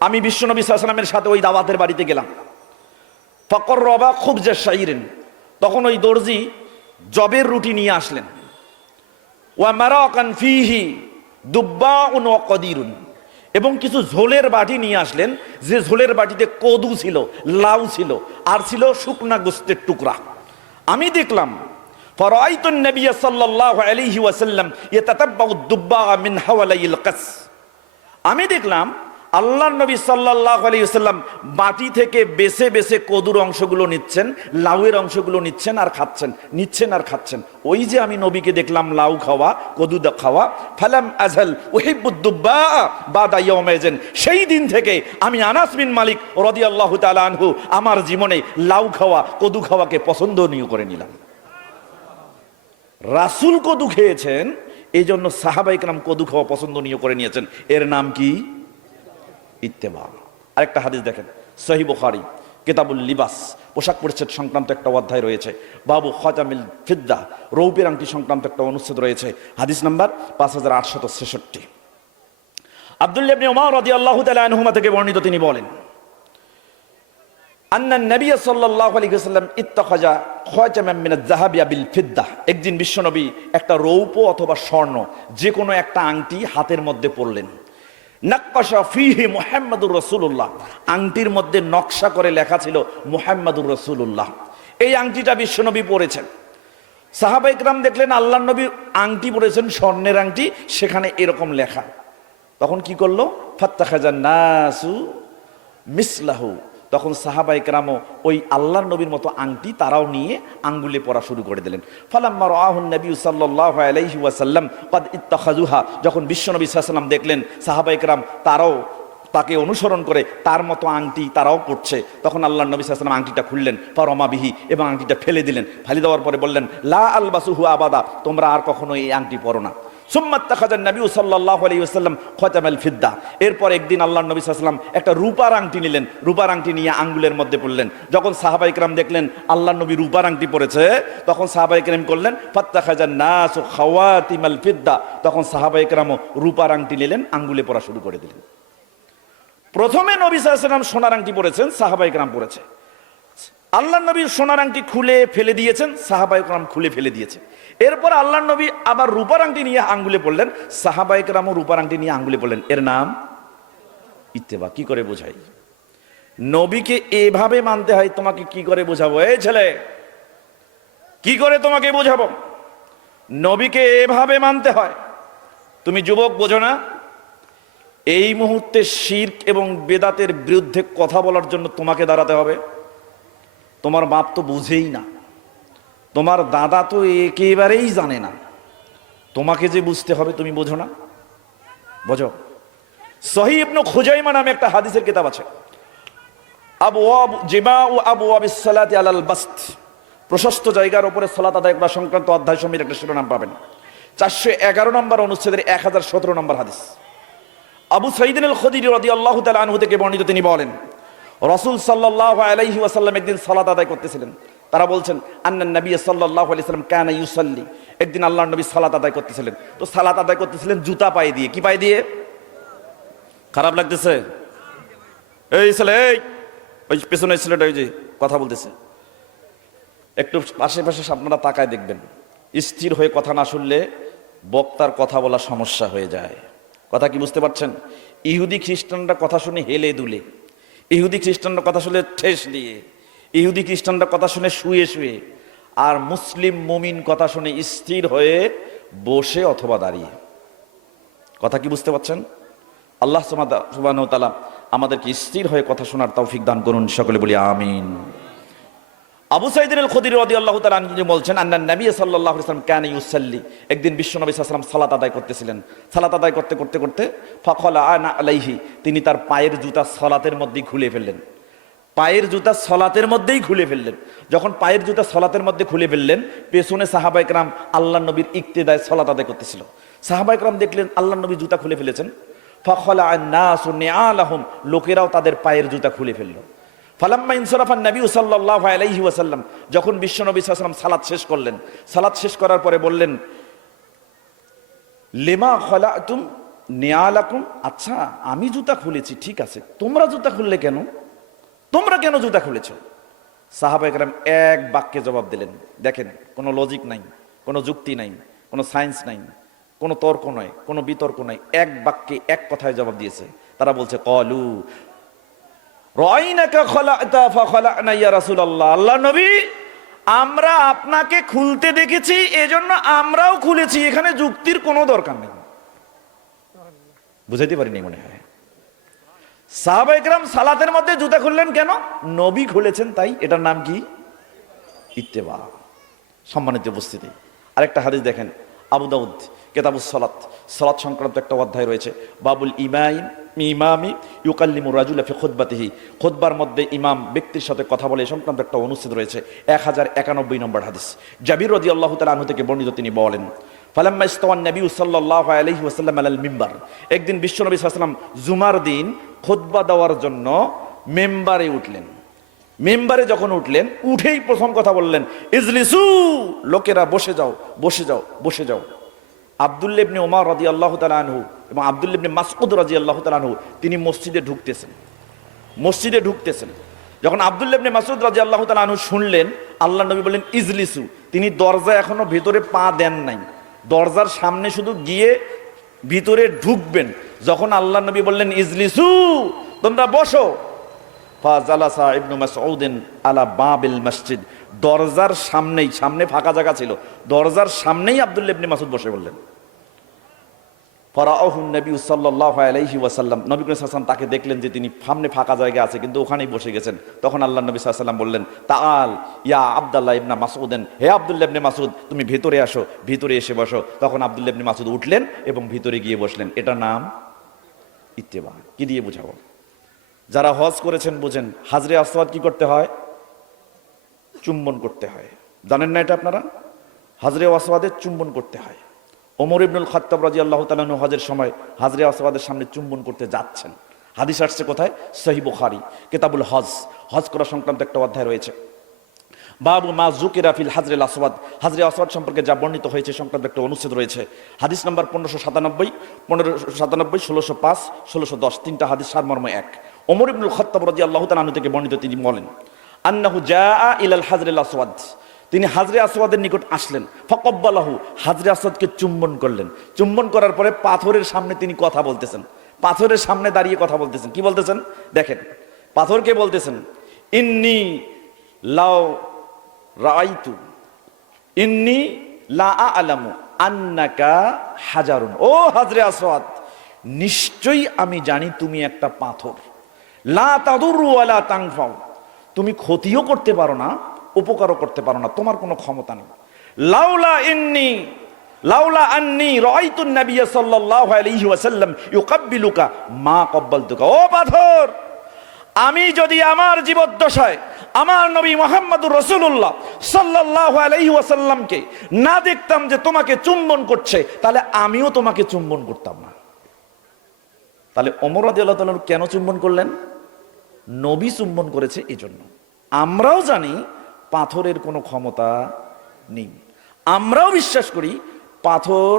আমি বিশ্বনবী সাল্লাল্লাহু আলাইহি ওয়াসাল্লামের সাথে ওই দাওয়াতের বাড়িতে গেলাম। ফাকররাবা খুবজা শাইরিন, তখন ওই দর্জি জবের রুটি নিয়ে আসলেন। ওয়া মারাকান ফিহি দুব্বাউন ওয়া কদিরুন, এবং কিছু ঝোলের বাটি নিয়ে আসলেন, যে ঝোলের বাটিতে কদু ছিল, লাউ ছিল, আর ছিল শুকনা গোস্তের টুকরা। আমি দেখলাম, ফারাআইতুন নবী সাল্লাল্লাহু আলাইহি ওয়াসাল্লাম ইয়াতাতাব্বাউ দুব্বা মিন হাওয়ালাইল কাস, আমি দেখলাম আল্লাহর নবী সাল্লাল্লাহু আলাইহি ওয়াসাল্লাম বাটি থেকে বেছে বেছে কদুর অংশগুলো নিচ্ছেন, লাউয়ের অংশগুলো নিচ্ছেন আর খাচ্ছেন, নিচ্ছেন আর খাচ্ছেন। ওই যে আমি নবীকে দেখলাম লাউ খাওয়া, কদু খাওয়া, ফালাম আজহাল উহিব্বুদ দুব্বা বাদা ইয়াউমাইজিন, সেই দিন থেকে আমি আনাস বিন মালিক রাদিয়াল্লাহু তাআলা আনহু আমার জীবনে লাউ খাওয়া, কদু খাওয়াকে পছন্দনীয় করে নিলাম। রাসূল কদু খেয়েছেন, এই জন্য সাহাবায়ে কেরাম কদু খাওয়া পছন্দনীয় করে নিয়েছেন। এর নাম কি? ইত্তেবা। আরেকটা হাদিস দেখেন, সহিহ বুখারী, কিতাবুল লিবাস, পোশাক পরিচ্ছদ সংক্রান্ত একটা অধ্যায় রয়েছে। বাবু খাতামিল ফিদ্দা, রৌপের আংটি সংক্রান্ত একটা অনুচ্ছেদ রয়েছে। হাদিস নাম্বার 5866। আব্দুল্লাহ ইবনে ওমর রাদিয়াল্লাহু তাআলা আনহুমা থেকে বর্ণিত, তিনি বলেন, আন্না নবী সাল্লাল্লাহু আলাইহি ওয়াসাল্লাম ইত্তাখাযা খাতামান মিনাজ যাহাবি বিল ফিদ্দা, একদিন বিশ্বনবী একটা রৌপ অথবা স্বর্ণ যে কোনো একটা আংটি হাতের মধ্যে পরলেন। নাক্কাশা ফিহি মুহাম্মাদুর রাসূলুল্লাহ, আংটির মধ্যে নকশা করে লেখা ছিল মুহাম্মাদুর রাসূলুল্লাহ। এই আংটিটা বিশ্বনবী পরেছেন। সাহাবায়ে কেরাম দেখলেন আল্লাহর নবী আংটি পরেছেন, স্বর্ণের আংটি, সেখানে এরকম লেখা। তখন কি করলো? ফাত্তাখাযান নাসু মিসলাহু, তখন সাহাবায়ে কেরামও ওই আল্লাহর নবীর মতো আংটি তারাও নিয়ে আঙ্গুলে পরা শুরু করে দিলেন। ফালাম্মা রাআহু নবী সাল্লাল্লাহু আলাইহি ওয়াসাল্লাম ক্বাদ ইত্তাখাযুহা, যখন বিশ্বনবী সাল্লাল্লাহু আলাইহি ওয়াসাল্লাম দেখলেন সাহাবায়ে কেরাম তারাও তাকে অনুসরণ করে তার মতো আংটি তারাও পড়ছে, তখন আল্লাহর নবী সাল্লাল্লাহু আলাইহি ওয়াসাল্লাম আংটিটা খুললেন, ফারমা বিহি, এবং আংটিটা ফেলে দিলেন। ফেলে দেওয়ার পরে বললেন, লা আলবাসুহু আবাদা, তোমরা আর কখনো এই আংটি পরো না। সুম্মা ইত্তাখাযান নবী সাল্লাল্লাহু আলাইহি ওয়াসাল্লাম খাতামাল ফিদ্দা, এরপর একদিন আল্লাহর নবী সাল্লাল্লাহু আলাইহি ওয়াসাল্লাম একটা রূপার আংটি নিলেন, রূপার আংটি নিয়ে আঙ্গুলের মধ্যে পড়লেন। যখন সাহাবায়ে কেরাম দেখলেন আল্লাহর নবী রূপার আংটি পরেছে, তখন সাহাবায়ে কেরাম করলেন ফাত্তাখাযান নাসু খাওয়াতিমাল ফিদ্দা, তখন সাহাবায়ে কেরামও রূপার আংটি নিলেন, আঙ্গুলে পরা শুরু করে দিলেন। প্রথমে নবী সাল্লাল্লাহু আলাইহি ওয়াসাল্লাম সোনার আংটি পরেছেন, সাহাবায়ে কেরাম পরেছে। আল্লাহর নবী সোনার আংটি খুলে ফেলে দিয়েছেন, সাহাবায়ে কেরাম খুলে ফেলে দিয়েছে। এরপর আল্লাহর নবী আবার রূপার আংটি নিয়ে আঙ্গুলে পড়লেন, সাহাবায়ে কেরামও রূপার আংটি নিয়ে আঙ্গুলে পড়লেন। এর নাম ইত্তেবা। কি করে বোঝাই? নবীকে এভাবে মানতে হয়, তোমাকে কি করে বোঝাবো? এই ছেলে, কি করে তোমাকে বোঝাবো? নবীকে এভাবে মানতে হয়। তুমি যুবক বোঝো না? এই মুহূর্তে শিরক এবং বেদাতের বিরুদ্ধে কথা বলার জন্য তোমাকে দাঁড়াতে হবে। তোমার বাপ তো বুঝেই না, তোমার দাদা তো একেবারেই জানে না, তোমাকে যে বুঝতে হবে, তুমি বোঝো না? বোঝো। সহিহ ইবনে খুজাইমা নামে একটা হাদিসের কিতাব আছে, আবওয়াব জিমাউ আবওয়াবিস সালাতি আলাল বাসত, প্রশস্ত জায়গার উপরে সালাত আদায় করা সংক্রান্ত অধ্যায় সমীর একটা শিরোনাম পাবেন। 411 নম্বর অনুচ্ছেদের 1017 নম্বর হাদিস। আবু সাঈদ আল খুদরি রাদিয়াল্লাহু তাআলা আনহু থেকে বর্ণিত, তিনি বলেন রাসূল সাল্লাল্লাহু আলাইহি ওয়াসাল্লাম একদিন সালাত আদায় করতেছিলেন। তারা বলছেন আন্নান নবী সাল্লাল্লাহু আলাইহি ওয়াসাল্লাম কানা ইউসাল্লি, একদিন আল্লাহর নবী সালাত আদায় করতেছিলেন। তো সালাত আদায় করতেছিলেন জুতা পায়ে দিয়ে। কি পায়ে দিয়ে? খারাপ লাগতেছে? এই ছেলে, এই ওই পেছনে ছেলেটা ওই যে কথা বলতেছে, একটু আশেপাশে আপনারা তাকায় দেখবেন। স্থির হয়ে কথা না শুনলে বক্তার কথা বলা সমস্যা হয়ে যায়। কথা কি বুঝতে পারছেন? ইহুদি খ্রিস্টানরা কথা শুনে হেলে দুলে, ইহুদি খ্রিস্টানরা কথা শুনে ঠেস দিয়ে, ইহুদি খ্রিস্টানরা কথা শুনে শুয়ে শুয়ে, আর মুসলিম মুমিন কথা শুনে স্থির হয়ে বসে অথবা দাঁড়িয়ে। কথা কি বুঝতে পারছেন? আল্লাহ সুবহানাহু ওয়া তাআলা আমাদেরকে স্থির হয়ে কথা শোনার তৌফিক দান করুন, সকলে বলি আমিন। আবু সাঈদ আল খুদরি রাদিয়াল্লাহু তাআলা আনহু বলছেন আন্নান নবী সাল্লাল্লাহু আলাইহি ওয়াসাল্লাম কানা ইউসাল্লি, একদিন বিশ্বনবী সাল্লাল্লাহু আলাইহি ওয়াসাল্লাম সালাত আদায় করতেছিলেন। সালাত আদায় করতে করতে করতে ফাখালা আনা আলাইহি, তিনি তার পায়ের জুতা সালাতের মধ্যেই খুলে ফেললেন। পায়ের জুতা সালাতের মধ্যেই খুলে ফেললেন। যখন পায়ের জুতা সালাতের মধ্যে খুলে ফেললেন, পেছনে সাহাবায়ে কেরাম আল্লাহর নবীর ইক্তেদায় সালাত আদায় করতেছিল। সাহাবায়ে কেরাম দেখলেন আল্লাহর নবী জুতা খুলে ফেলেছেন। ফাখালা আন-নাসু নিআলাহুম, লোকেরাও তাদের পায়ের জুতা খুলে ফেলল। ফালাম্মা ইনসারাফান নবী সাল্লাল্লাহু আলাইহি ওয়াসাল্লাম, যখন বিশ্বনবী সাল্লাল্লাহু আলাইহি ওয়াসাল্লাম সালাত শেষ করলেন, সালাত শেষ করার পরে বললেন লিমা খালাতুম নিআলাকুম, আচ্ছা আমি জুতা খুলেছি ঠিক আছে, তোমরা জুতা খুললে কেন? তোমরা কেন জুতা খুলেছ? সাহাবায়ে কেরাম এক বাক্যে জবাব দিলেন। দেখেন, কোনো লজিক নাই, কোনো যুক্তি নাই, কোনো সায়েন্স নাই, কোনো তর্ক নয়, কোনো বিতর্ক নাই, এক বাক্যে এক কথায় জবাব দিয়েছে। তারা বলছে ক্বালু রাআইনাকা খালাতা ফাখালানা ইয়া রাসূলুল্লাহ, আল্লাহর নবী আমরা আপনাকে খুলতে দেখেছি, এজন্য আমরাও খুলেছি, এখানে যুক্তির কোনো দরকার নেই। বুঝাইতে পারিনি মনে হয়। সাহাবায়ে কেরাম সালাতের মধ্যে জুতা খুললেন কেন? নবী খুলেছেন তাই। এটার নাম কি? ইত্তেবা। সম্মানিত উপস্থিতি, আরেকটা হাদিস দেখেন, আবু দাউদ কিতাবুস সালাত, সালাত সংক্রান্ত একটা অধ্যায় রয়েছে, বাবুল ইমামি ইউকাল্লিমু রাজুলা ফি খুতবাতিহি, খুতবার মধ্যে ইমাম ব্যক্তির সাথে কথা বলে সংক্রান্ত একটা অনুচ্ছেদ রয়েছে, 1091 নম্বর হাদিস। জাবির রাদিয়াল্লাহু তাআলা আনহু থেকে বর্ণিত, তিনি বলেন ফালাম্মা ইস্তাওয়ান নবী সাল্লাল্লাহু আলাইহি ওয়াসাল্লাম আলাল মিম্বার, একদিন বিশ্বনবী সাল্লাল্লাহু আলাইহি ওয়াসাল্লাম জুমার দিন খুতবা দেওয়ার জন্য মেম্বারে উঠলেন। মেম্বারে যখন উঠলেন, উঠেই প্রথম কথা বললেন ইজলিসু, লোকেরা বসে যাও, বসে যাও, বসে যাও। আব্দুল্লাহ ইবনে ওমর রাদিয়াল্লাহু তাআলা আনহু এবং আব্দুল্লাহ ইবনে মাসউদ রাদিয়াল্লাহু তাআলা আনহু, তিনি মসজিদে ঢুকতেছেন। যখন আব্দুল্লাহ ইবনে মাসউদ রাদিয়াল্লাহু তাআলা আনহু শুনলেন আল্লাহর নবী বললেন ইজলিসু, তিনি দরজা এখনো ভিতরে পা দেন নাই, দরজার সামনে শুধু গিয়ে ভিতরে ঢুকবেন। যখন আল্লাহর নবী বললেন ইজলিসু, তোমরা বসো, ফাজালাসা ইবনু মাসউদিন আলা বাবিল মসজিদ, দরজার সামনেই, সামনে ফাঁকা জায়গা ছিল, দরজার সামনেই আব্দুল্লাহ ইবনে মাসউদ বসে বললেন। ফারাআহু নবী সাল্লাল্লাহু আলাইহি ওয়াসাল্লাম, নবী করিম সাল্লাল্লাহু আলাইহি ওয়াসাল্লাম তাকে দেখলেন যে তিনি সামনে ফাঁকা জায়গা আছে কিন্তু ওখানেই বসে গেছেন। তখন আল্লাহ নবী সাল্লাল্লাহু আলাইহি ওয়াসাল্লাম বললেন, তাআল ইয়া আব্দুল্লাহ ইবনে মাসউদ, হে আব্দুল্লাহ ইবনে মাসউদ, তুমি ভিতরে আসো, ভিতরে এসে বসো। তখন আব্দুল্লাহ ইবনে মাসউদ উঠলেন এবং ভিতরে গিয়ে বসলেন। এটা নাম ইত্তেবা। কি দিয়ে বুঝাবো? যারা হজ করেছেন বুঝেন, হাজরে আসওয়াদ কি করতে হয়? চুম্বন করতে হয়। জানেন না এটা আপনারা? হাজরে আসওয়াদে চুম্বন করতে হয়। ওমর ইবনুল খাত্তাব রাদিয়াল্লাহু তাআলা আনহু হজের সময় হাজরে আসওয়াদের সামনে চুম্বন করতে যাচ্ছেন। হাদিস আসছে কোথায়? সহিহ বুখারী, কিতাবুল হজ, হজ করা সংক্রান্ত একটা অধ্যায় রয়েছে। বাবু মা যুকিরা ফিল হাজরিল আসওয়াদ, হাজরে আসওয়াদ সম্পর্কে যা বর্ণিত হয়েছে সংক্রান্ত একটা অনুচ্ছেদ রয়েছে। হাদিস নাম্বার 1597, 1605, 1610, তিনটা হাদিস সারমর্ম এক। ওমর ইবনুল খাত্তাব রাদিয়াল্লাহু তাআলা আনহু থেকে বর্ণিত, তিনি বলেন, আন্নাহু জাআ ইলাল হাজরিল আসওয়াদ, তিনি হাজরে আসওয়াদের নিকট আসলেন। ফাকাব্বালাহু, হাজরে আসওয়াদকে চুম্বন করলেন। চুম্বন করার পরে পাথরের সামনে তিনি কথা বলতেছেন, পাথরের সামনে দাঁড়িয়ে কথা বলতেছেন। কি বলতেছেন দেখেন, পাথরকে বলতেছেন, ইন্নী লাউ রাআইতু ইন্নী লা আ'লামু আন্নাকা হাজারুন, ও হাজরে আসওয়াদ, নিশ্চয়ই আমি জানি তুমি একটা পাথর। লা তাদুরু ওয়া লা তানফাউ, তুমি ক্ষতিও করতে পারো না, উপকারও করতে পারো না, তোমার কোনো ক্ষমতা নেই। লাউলা আন্নী রাআইতুন নবিয়্য সাল্লাল্লাহু আলাইহি ওয়াসাল্লাম ইউকাব্বিলুকা মা ক্বাব্বালতুকা, ও পাথর, আমি যদি আমার জীবদ্দশায় আমার নবী মুহাম্মদুর রাসূলুল্লাহ সাল্লাল্লাহু আলাইহি ওয়াসাল্লামকে না দেখতাম যে তোমাকে চুম্বন করছে, তাহলে আমিও তোমাকে চুম্বন করতাম না। তাহলে ওমর রাদিয়াল্লাহু তাআলা কেন চুম্বন করলেন? নবী চুম্বন করেছে এজন্য। আমরাও জানি পাথরের কোনো ক্ষমতা নেই, আমরাও বিশ্বাস করি পাথর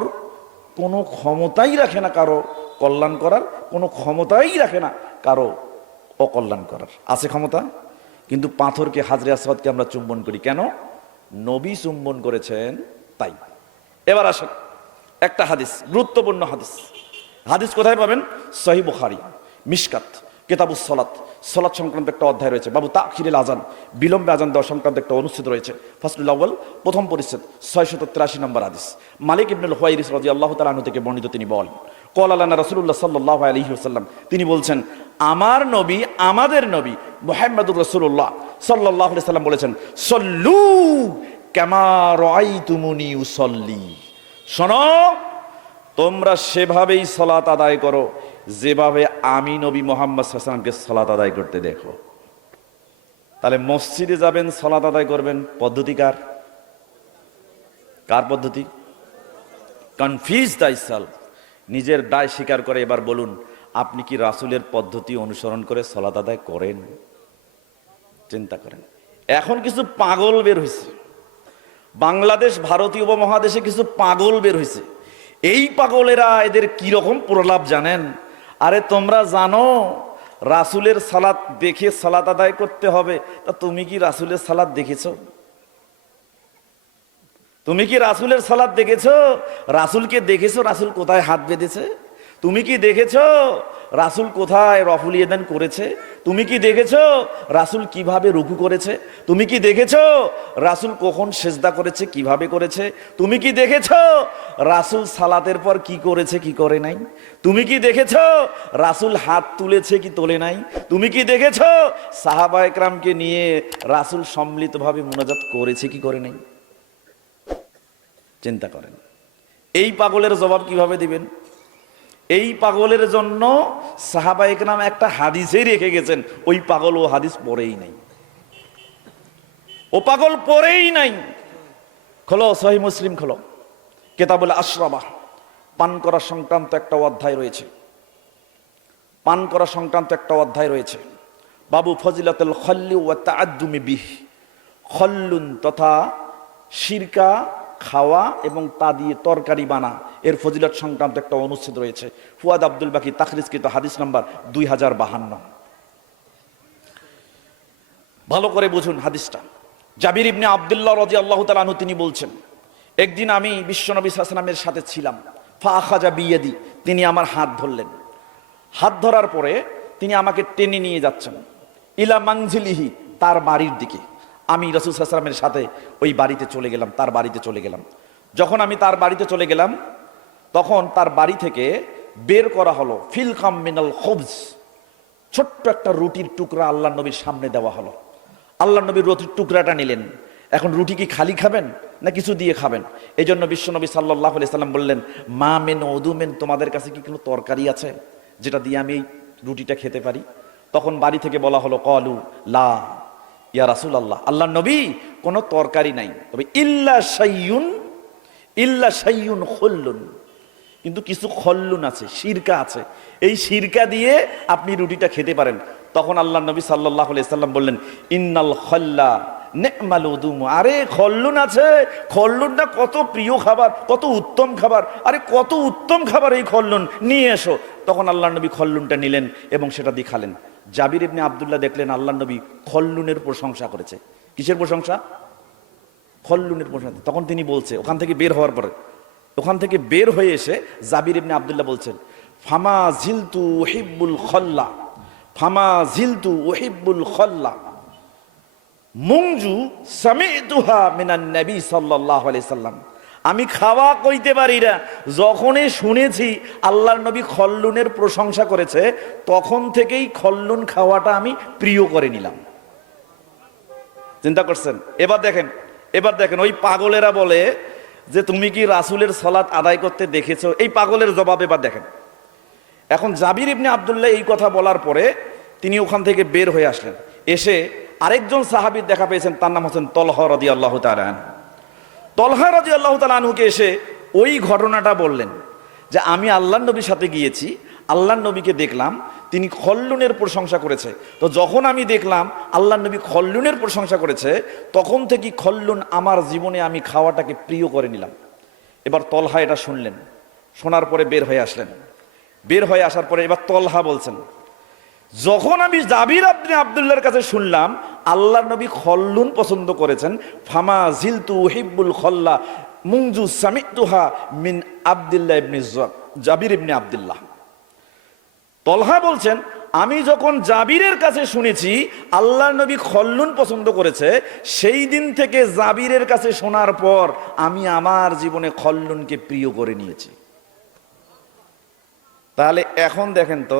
কোনো ক্ষমতাই রাখে না কারো কল্যাণ করার, কোনো ক্ষমতাই রাখে না কারো অকল্যাণ করার। আছে ক্ষমতা, কিন্তু পাথরকে, হাজরে আসওয়াদকে আমরা চুম্বন করি কেন? নবী চুম্বন করেছেন তাই। এবার আসেন একটা হাদিস, গুরুত্বপূর্ণ হাদিস। হাদিস কোথায় পাবেন? সহিহ বুখারী, মিশকাত, কিতাবুস সালাত, সালাত সংক্রান্ত একটা অধ্যায় রয়েছে। বাবু তাখিরিল আজান, বিলম্বে আজান দেওয়া সংক্রান্ত একটা অনুচ্ছেদ রয়েছে। ফাসলুল আউয়াল, প্রথম পরিচ্ছেদ, 683 নম্বর হাদিস। মালিক ইবনুল হুয়াইরিস রাদিয়াল্লাহু তাআলা আনহু থেকে বর্ণিত, তিনি বলেন, ক্বালা লানা রাসূলুল্লাহ সাল্লাল্লাহু আলাইহি ওয়াসাল্লাম, তিনি বলছেন, আমার নবী, আমাদের নবী মুহাম্মদুর রাসূলুল্লাহ সাল্লাল্লাহু আলাইহি ওয়াসাল্লাম বলেছেন, সল্লু কামা রাআইতুমুনি উসাল্লি, শোনো, তোমরা সেভাবেই সালাত আদায় করো যেভাবে আমি নবী মুহাম্মদ সাল্লাল্লাহু আলাইহি ওয়াসাল্লামকে সালাত আদায় করতে দেখো। তাহলে মসজিদে যাবেন, সালাত আদায় করবেন, পদ্ধতি কার? কার পদ্ধতি? কনফিউজ দাইসেলফ, নিজের দায় স্বীকার করে এবার বলুন, আপনি কি রাসূলের পদ্ধতি অনুসরণ করে সালাত আদায় করেন? চিন্তা করেন। এখন কিছু পাগল বের হয়েছে বাংলাদেশ, ভারতীয় উপমহাদেশে কিছু পাগল বের হয়েছে। এই পাগলেরা, এদের কি রকম প্রলাপ জানেন? আরে তোমরা জানো রাসূলের সালাত দেখে সালাত আদায় করতে হবে, তা তুমি কি রাসূলের সালাত দেখেছো? তুমি কি রাসূলের সালাত দেখেছো? রাসূলকে দেখেছো রাসূল কোথায় হাত বেঁধেছে? তুমি কি দেখেছো রাসূল কোথায় রফুল ইয়াদান করেছে? তুমি কি দেখেছো রাসূল কিভাবে রুকু করেছে? তুমি কি দেখেছো রাসূল কখন সেজদা করেছে, কিভাবে করেছে? তুমি কি দেখেছো রাসূল সালাতের পর কি করেছে, কি করে নাই? তুমি কি দেখেছো রাসূল হাত তুলেছে কি তোলে নাই? তুমি কি দেখেছো সাহাবায়ে কেরামকে নিয়ে রাসূল সম্মিলিতভাবে মুনাজাত করেছে কি করে নাই? চিন্তা করেন, এই পাগলের জবাব কিভাবে দিবেন? এই পাগলের জন্য সাহাবায়ে কেরাম একটা হাদিসেই রেখে গেছেন, ওই পাগল ও হাদিস পড়েই নাই, ও পাগল পড়েই নাই। খোলো সহিহ মুসলিম, খোলো, কিতাবুল আশরাবা, পান করা সংক্রান্ত একটা অধ্যায় রয়েছে। পান করা সংক্রান্ত একটা অধ্যায় রয়েছে। বাবু ফজিলাতুল খল্লি ওয়া তাআদ্দুমি বিহি, খল্লুন তথা সিরকা খাওয়া এবং তা দিয়ে তরকারি বানা, এর ফজিলত সংক্রান্ত একটা অনুচ্ছেদ রয়েছে। ফুয়াদ আব্দুল বাকি তাখরিজকৃত হাদিস নাম্বার 2052। ভালো করে বুঝুন হাদিসটা। জাবির ইবনে আব্দুল্লাহ রাদিয়াল্লাহু তাআলা আনহু তিনি বলছেন, একদিন আমি বিশ্বনবী সাল্লাল্লাহু আলাইহি ওয়াসাল্লামের সাথে ছিলাম। ফা আখাযা বিয়াদি, তিনি আমার হাত ধরলেন। হাত ধরার পরে তিনি আমাকে টেনে নিয়ে যাচ্ছেন ইলা মানজিলিহি, তার বাড়ির দিকে। আমি রাসূল সাল্লাল্লাহু আলাইহি ওয়াসাল্লামের সাথে ওই বাড়িতে চলে গেলাম, তার বাড়িতে চলে গেলাম। যখন আমি তার বাড়িতে চলে গেলাম, তখন তার বাড়ি থেকে বের করা হলো ফিলকাম মিনাল খুবজ, ছোট্ট একটা রুটির টুকরা আল্লাহ নবীর সামনে দেওয়া হলো। আল্লাহ নবীর রুটির টুকরাটা নিলেন। এখন রুটি কি খালি খাবেন না কিছু দিয়ে খাবেন? এই জন্য বিশ্বনবী সাল্লাল্লাহু আলাইহি সাল্লাম বললেন, মা মেন ওদুমেন, তোমাদের কাছে কি কোনো তরকারি আছে যেটা দিয়ে আমি এই রুটিটা খেতে পারি? তখন বাড়ি থেকে বলা হলো, কলু লা ইয়া রাসূলুল্লাহ, আল্লাহ নবী কোনো তরকারি নাই, তবে ইল্লা শাইয়ুন খুল্লুন, কিন্তু কিছু খল্লুন আছে, সিরকা আছে, এই সিরকা দিয়ে আপনি রুটিটা খেতে পারেন। তখন আল্লাহ নবী সাল্লাল্লাহু আলাইহি সাল্লাম বললেন, ইন্নাল খল্লা নেমাল উদুম, আরে খল্লুন আছে, খল্লুনটা কত প্রিয় খাবার, কত উত্তম খাবার, আরে কত উত্তম খাবার এই খল্লুন, নিয়ে এসো। তখন আল্লাহ নবী খল্লুনটা নিলেন এবং সেটা দিয়ে খালেন। জাবির ইবনে আব্দুল্লাহ দেখলেন আল্লাহ নবী খল্লুনের প্রশংসা করেছে। কিসের প্রশংসা? খল্লুনের প্রশংসা। তখন তিনি বলছে, ওখান থেকে বের হওয়ার পরে, ওখান থেকে বের হয়ে এসে জাবির ইবনে আব্দুল্লাহ বলছেন, ফামা জিলতু উহিব্বুল খল্লা, ফামা জিলতু উহিব্বুল খল্লা মুংজু সামিতুহা মিনান নবী সাল্লাল্লাহু আলাইহি সাল্লাম, আমি খাওয়া কইতে পারি না, যখনই শুনেছি আল্লাহর নবী খল্লুনের প্রশংসা করেছে তখন থেকেই খল্লুন খাওয়াটা আমি প্রিয় করে নিলাম। চিন্তা করছেন? এবার দেখেন ওই পাগলেরা বলে যে তুমি কি রাসূলের সালাত আদায় করতে দেখেছো? এই পাগলের জবাব এবার দেখেন। এখন জাবির ইবনে আব্দুল্লাহ এই কথা বলার পরে তিনি ওখান থেকে বের হয়ে আসলেন, এসে আরেকজন সাহাবীর দেখা পেয়েছেন, তার নাম হচ্ছেন তলহা রাদিয়াল্লাহু তাআলা আনহু। তলহা রাদিয়াল্লাহু তাআলা আনহুকে এসে ওই ঘটনাটা বললেন যে আমি আল্লাহর নবীর সাথে গিয়েছি, আল্লাহর নবীকে দেখলাম তিনি খল্লুনের প্রশংসা করেছে, তো যখন আমি দেখলাম আল্লাহর নবী খল্লুনের প্রশংসা করেছে তখন থেকে খল্লুন আমার জীবনে আমি খাওয়াটাকে প্রিয় করে নিলাম। এবার তলহা এটা শুনলেন, শোনার পরে বের হয়ে আসলেন। বের হয়ে আসার পরে এবার তলহা বলছেন, যখন আমি জাবির ইবনে আব্দুল্লাহর কাছে শুনলাম আল্লাহর নবী খল্লুন পছন্দ করেছেন, ফামা জিলতু উহিব্বুল খল্লা মুনজু সামিতুহা মিন আব্দুল্লাহ ইবনে জাবির ইবনে আব্দুল্লাহ। তলহা বলছেন, আমি যখন জাবিরের কাছে শুনেছি আল্লাহর নবী খল্লুন পছন্দ করেছে, সেই দিন থেকে জাবিরের কাছে শোনার পর আমি আমার জীবনে খল্লুনকে প্রিয় করে নিয়েছি। তাহলে এখন দেখেন তো,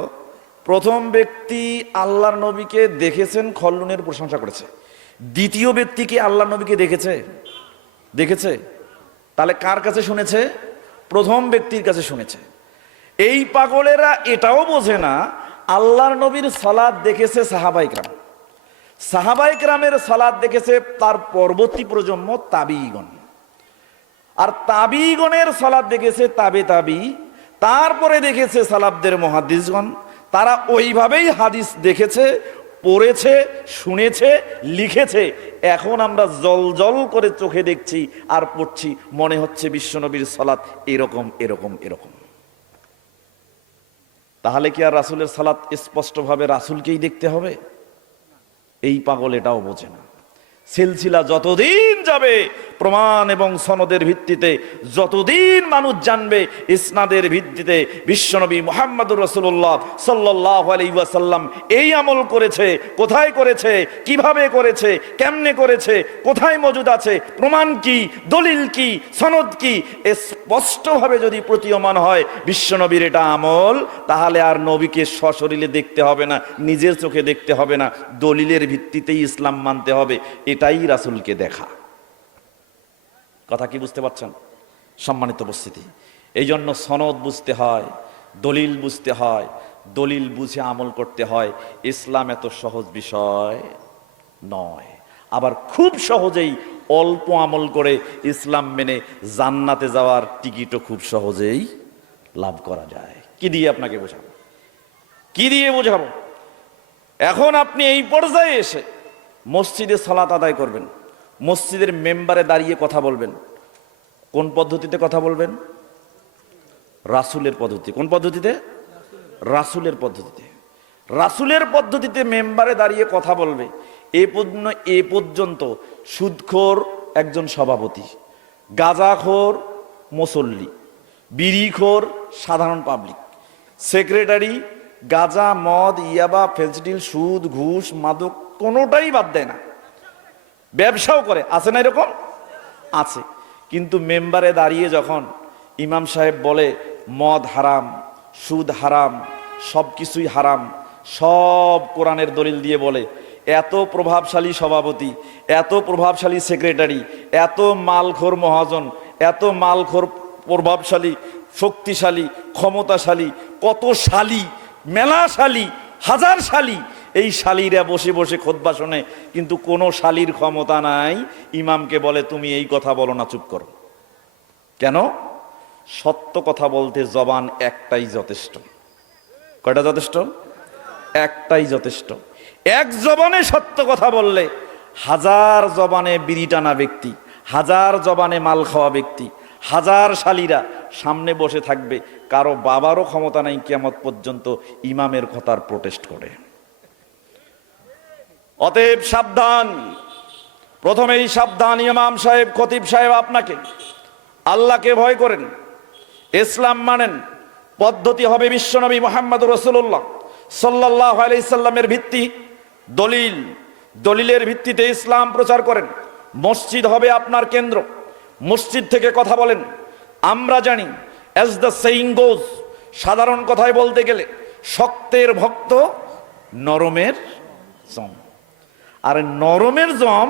প্রথম ব্যক্তি আল্লাহর নবীকে দেখেছেন, খল্লুনের প্রশংসা করেছে। দ্বিতীয় ব্যক্তি কি আল্লাহর নবীকে দেখেছে? তাহলে কার কাছে শুনেছে? প্রথম ব্যক্তির কাছে শুনেছে। এই পাগলেরা এটাও বোঝে না আল্লাহর নবীর সালাত দেখেছে সাহাবায়ে কেরাম, সাহাবায়ে কেরামের সালাত দেখেছে তার পরবর্তী প্রজন্ম তাবিঈগণ, আর তাবিঈগণের সালাত দেখেছে তাবে, তারপরে দেখেছে সালাফদের মুহাদ্দিসগণ। তারা ওইভাবেই হাদিস দেখেছে, পড়েছে, শুনেছে, লিখেছে। এখন আমরা জল জল করে চোখে দেখছি আর পড়ছি, মনে হচ্ছে বিশ্বনবীর সালাত এরকম এরকম এরকম। তাহলে কি আর রাসূলের সালাত স্পষ্টভাবে রাসূলকেই দেখতে হবে? এই পাগল এটাও বোঝে না। সিলসিলা যতদিন যাবে, প্রমাণ এবং সনদের ভিত্তিতে যতদিন মানুষ জানবে, ইসনাদের ভিত্তিতে বিশ্বনবী মুহাম্মদুর রাসূলুল্লাহ সাল্লাল্লাহু আলাইহি ওয়াসাল্লাম এই আমল করেছে, কোথায় করেছে, কিভাবে করেছে, কেমনে করেছে, কোথায় মজুদ আছে, প্রমাণ কি, দলিল কি, সনদ কি, স্পষ্টভাবে যদি প্রতীয়মান হয় বিশ্বনবীর এটা আমল, তাহলে আর নবীকে সশরীরে দেখতে হবে না, নিজের চোখে দেখতে হবে না, দলিলের ভিত্তিতেই ইসলাম মানতে হবে। এটাই রাসূলকে দেখা। কথা কি বুঝতে পারছেন সম্মানিত উপস্থিতি? এই জন্য সনদ বুঝতে হয়, দলিল বুঝতে হয়, দলিল বুঝে আমল করতে হয়। ইসলাম এত সহজ বিষয় নয়। আবার খুব সহজেই অল্প আমল করে ইসলাম মেনে জান্নাতে যাওয়ার টিকিটও খুব সহজেই লাভ করা যায়। কি দিয়ে আপনাকে বোঝাবো, কি দিয়ে বোঝাবো? এখন আপনি এই পর্যায়ে এসে মসজিদে সালাত আদায় করবেন, মসজিদের মেম্বারে দাঁড়িয়ে কথা বলবেন। কোন পদ্ধতিতে কথা বলবেন? রাসূলের পদ্ধতি। কোন পদ্ধতিতে? রাসূলের পদ্ধতিতে। রাসূলের পদ্ধতিতে মেম্বারে দাঁড়িয়ে কথা বলবে। এ পর্যন্ত সুদখোর একজন সভাপতি, গাঁজাখোর মুসল্লি, বিড়িখোর সাধারণ পাবলিক, সেক্রেটারি গাঁজা, মদ, ইয়াবা, ফেন্সিডিল, সুদ, ঘুষ, মাদক কোনোটাই বাদ দেয় না, ব্যবসাও করে। আছে না এরকম? আছে। কিন্তু মেম্বারে দাঁড়িয়ে যখন ইমাম সাহেব বলে মদ হারাম, সুদ হারাম, সব কিছুই হারাম, সব কোরআনের দলিল দিয়ে বলে। এত প্রভাবশালী সভাপতি, এত প্রভাবশালী সেক্রেটারি, এত মালখোর মহাজন, এত মালখোর প্রভাবশালী, শক্তিশালী, ক্ষমতাশালী, কত শালী, মেলা শালী, হাজার শালী, এই শালীরা বসে বসে খুতবা শোনে, কিন্তু কোনো শালীর ক্ষমতা নাই ইমামকে বলে তুমি এই কথা বলো না, চুপ করো। কেন? সত্য কথা বলতে জবান একটাই যথেষ্ট। কয়টা যথেষ্ট? একটাই যথেষ্ট। এক জবানে সত্য কথা বললে হাজার জবানে বিড়ি টানা ব্যক্তি, হাজার জবানে মাল খাওয়া ব্যক্তি, হাজার শালীরা সামনে বসে থাকবে, কারো বাবারও ক্ষমতা নাই কিয়ামত পর্যন্ত ইমামের কথার প্রোটেস্ট করে। অতএব সাবধান, প্রথমেই সাবধান ইমাম সাহেব, খতিব সাহেব, আপনাকে আল্লাহকে ভয় করেন, ইসলাম মানেন, পদ্ধতি হবে বিশ্বনবী মুহাম্মদ রাসূলুল্লাহ সাল্লাল্লাহু আলাইহি সাল্লামের ভিত্তি দলিল, দলিলের ভিত্তিতে ইসলাম প্রচার করেন। মসজিদ হবে আপনার কেন্দ্র, মসজিদ থেকে কথা বলেন। আমরা জানি, অ্যাজ দ্য সেইং গোজ, সাধারণ কথায় বলতে গেলে শক্তের ভক্ত নরমের জম। আর নরমের জম,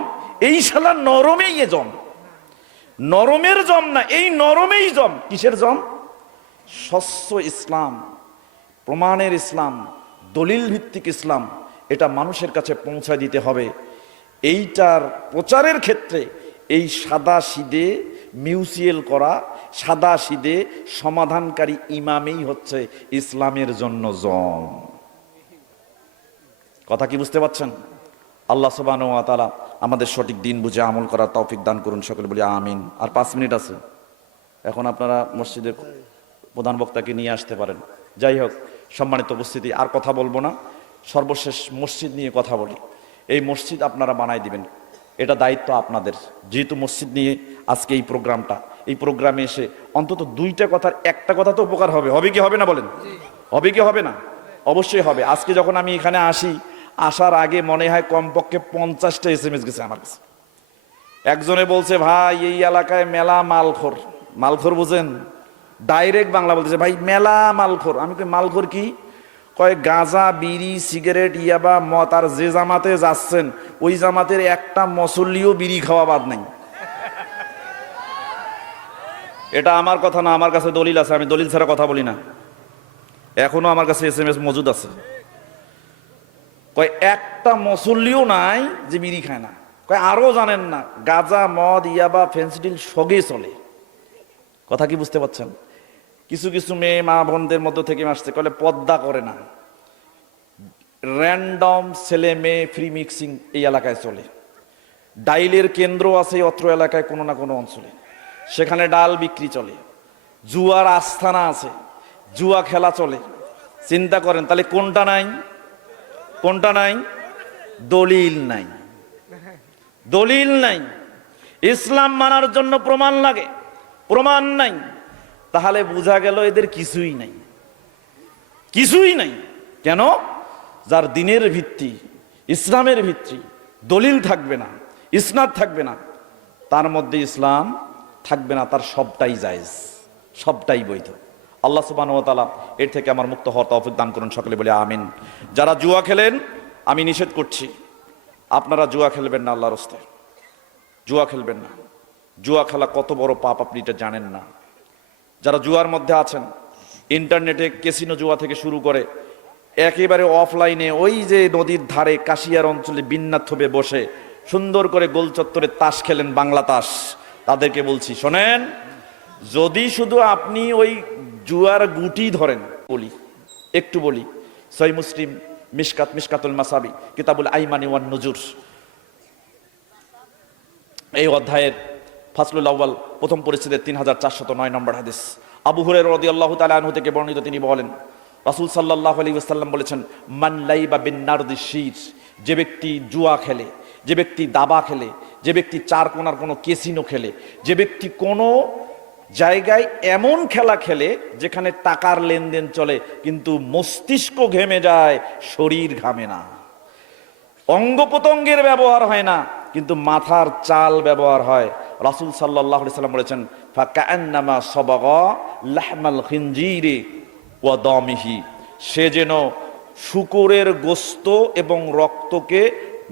এই শালা নরমেই এ জম, নরমের জম না, এই নরমেই জম। কিসের জম? স্বচ্ছ ইসলাম, প্রমাণের ইসলাম, দলিল ভিত্তিক ইসলাম, এটা মানুষের কাছে পৌঁছায় দিতে হবে। এইটার প্রচারের ক্ষেত্রে এই সাদা সিদে মিউচুয়াল করা, সাদা সিদে সমাধানকারী ইমামই হচ্ছে ইসলামের জন্য জম। কথা কি বুঝতে পারছেন? আল্লাহ সুবহানাহু ওয়া তাআলা আমাদের সঠিক দিন বুঝে আমল করার তৌফিক দান করুন, সকলে বলি আমিন। আর 5 মিনিট আছে, এখন আপনারা মসজিদের প্রধান বক্তাকে নিয়ে আসতে পারেন। যাই হোক, সম্মানিত উপস্থিতি, আর কথা বলবো না, সর্বশেষ মসজিদ নিয়ে কথা বলি। এই মসজিদ আপনারা বানাই দিবেন, এটা দায়িত্ব আপনাদের। যেহেতু মসজিদ নিয়ে আজকে এই প্রোগ্রামটা, এই প্রোগ্রামে এসে অন্তত 2টা কথার একটা কথা তো উপকার হবে। হবে কি হবে না বলেন? হবে কি হবে না? অবশ্যই হবে। আজকে যখন আমি এখানে আসি, আসার আগে মনে হয় কমপক্ষে 50টা SMS গেছে আমার কাছে। একজনে বলছে, ভাই এই এলাকায় মেলা মালখোর। মালখোর বুঝেন? ডাইরেক্ট বাংলা বলতেছে, ভাই মেলা মালখোর। আমি কই মালখোর কি? কয় গাঁজা, বিড়ি, সিগারেট, ইয়াবা, মদ, আর যে জামাতে যাচ্ছেন ওই জামাতের একটা মুসল্লিও বিড়ি খাওয়া বাদ নাই। এটা আমার কথা না, আমার কাছে দলিল আছে, আমি দলিল ছাড়া কথা বলি না। এখনো আমার কাছে SMS মজুদ আছে। কয় একটা মুসল্লিও নাই যে বিড়ি খায় না। কয় আরো জানেন না, গাঁজা, মদ, ইয়াবা, ফেন্সিডিল সগে চলে। কথা কি বুঝতে পারছেন? কিছু কিছু মেয়ে মা বোনদের মধ্য থেকে আসছে, কলে পর্দা করে না, র্যান্ডম ছেলে মেয়ে ফ্রি মিক্সিং এই এলাকায় চলে। ডাইলের কেন্দ্র আছে অত্র এলাকায় কোনো না কোনো অঞ্চলে, সেখানে ডাল বিক্রি চলে। জুয়ার আস্থানা আছে, জুয়া খেলা চলে। চিন্তা করেন তাহলে কোনটা নাই? কোনটা নাই? দলিল নাই, দলিল নাই। ইসলাম মানার জন্য প্রমাণ লাগে, প্রমাণ নাই। তাহলে বোঝা গেল এদের কিছুই নাই, কিছুই নাই। কেন? যার দিনের ভিত্তি, ইসলামের ভিত্তি, দলিল থাকবে না, ইসনাদ থাকবে না, তার মধ্যে ইসলাম থাকবে না, তার সবটাই জায়েজ, সবটাই বৈধ। আল্লাহ সুবহানাহু ওয়া তাআলা এর থেকে আমার মুক্ত হওয়ার তৌফিক দান করুন, সকলে বলে আমিন। যারা জুয়া খেলেন, আমি নিষেধ করছি, আপনারা জুয়া খেলবেন না, আল্লাহর রাস্তায় জুয়া খেলবেন না। জুয়া খেলা কত বড় পাপ আপনি এটা জানেন না। যারা জুয়ার মধ্যে আছেন, ইন্টারনেটে ক্যাসিনো জুয়া থেকে শুরু করে একেবারে অফলাইনে ওই যে নদীর ধারে কাশিয়ার অঞ্চলে বিন্যাথবে বসে সুন্দর করে গোল চত্বরে তাস খেলেন, বাংলা তাস, তাদেরকে বলছি শোনেন, যদি শুধু আপনি ওই জুয়ার গুটি ধরেন, বলি একটু বলি, সহিহ মুসলিম মিশকাতুল মাসাবি কিতাবুল আইমানি ওয়ান নুজুর, এই অধ্যায়ের ফাসলুল আউয়াল প্রথম পরিচ্ছেদের 3409 নম্বর হাদিস, আবু হুরায়রা রাদিয়াল্লাহু তাআলা আনহু থেকে বর্ণিত। তিনি বলেন, রাসূল সাল্লাল্লাহু আলাইহি ওয়াসাল্লাম বলেছেন, মান লাইবা বিন নারদি শির, যে ব্যক্তি জুয়া খেলে, যে ব্যক্তি দাবা খেলে, যে ব্যক্তি চার কোনার কোনো ক্যাসিনো খেলে, যে ব্যক্তি কোনো জায়গায় এমন খেলা খেলে যেখানে টাকার লেনদেন চলে কিন্তু মস্তিষ্ক ঘেমে যায়, শরীর ঘামে না, অঙ্গ প্রত্যঙ্গের ব্যবহার হয় না কিন্তু মাথার চাল ব্যবহার হয়। রাসূল সাল্লাল্লাহু আলাইহি ওয়াসাল্লাম বলেছেন, ফাকান্নামা সাবাগা লাহমাল খিনজিরি ওয়া দামিহি, সে যেন শূকরের গোস্ত এবং রক্তকে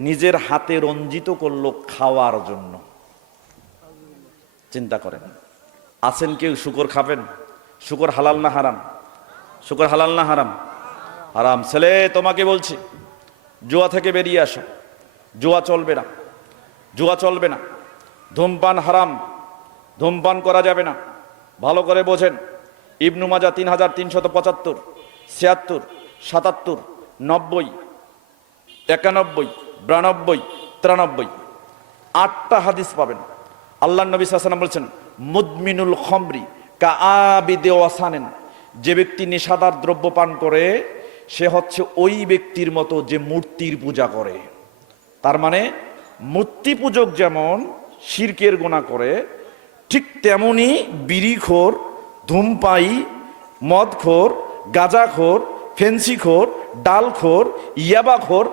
নিজের হাতে রঞ্জিত করলো খাওয়ার জন্য। চিন্তা করেন, আছেন কেউ শূকর খাবেন? শূকর হালাল না হারাম? শূকর হালাল না হারাম? হারাম। ছেলে, তোমাকে বলছি, জুয়া থেকে বেরিয়ে আসো। জুয়া চলবে না, জুয়া চলবে না। ধূমপান হারাম, ধূমপান করা যাবে না। ভালো করে বোঝেন, ইবনু মাজাহ 3375, 76, 77, 90, 91, 92, 93, 8টা হাদিস পাবেন। আল্লাহ নবী সাল্লাল্লাহু আলাইহি ওয়াসাল্লাম বলছেন, মুদমিনুল খমরি কাআবিদে ওয়াসানেন, যে ব্যক্তি নেশাদার দ্রব্য পান করে সে হচ্ছে ওই ব্যক্তির মতো যে মূর্তির পূজা করে। তার মানে মূর্তি পূজক যেমন শিরকের গুনাহ করে, ঠিক তেমনি বিড়িখোর, ধূমপায়ী, মদখোর, গাঁজাখোর, ফেন্সিখোর, ডালখোর, ইয়াবাখোর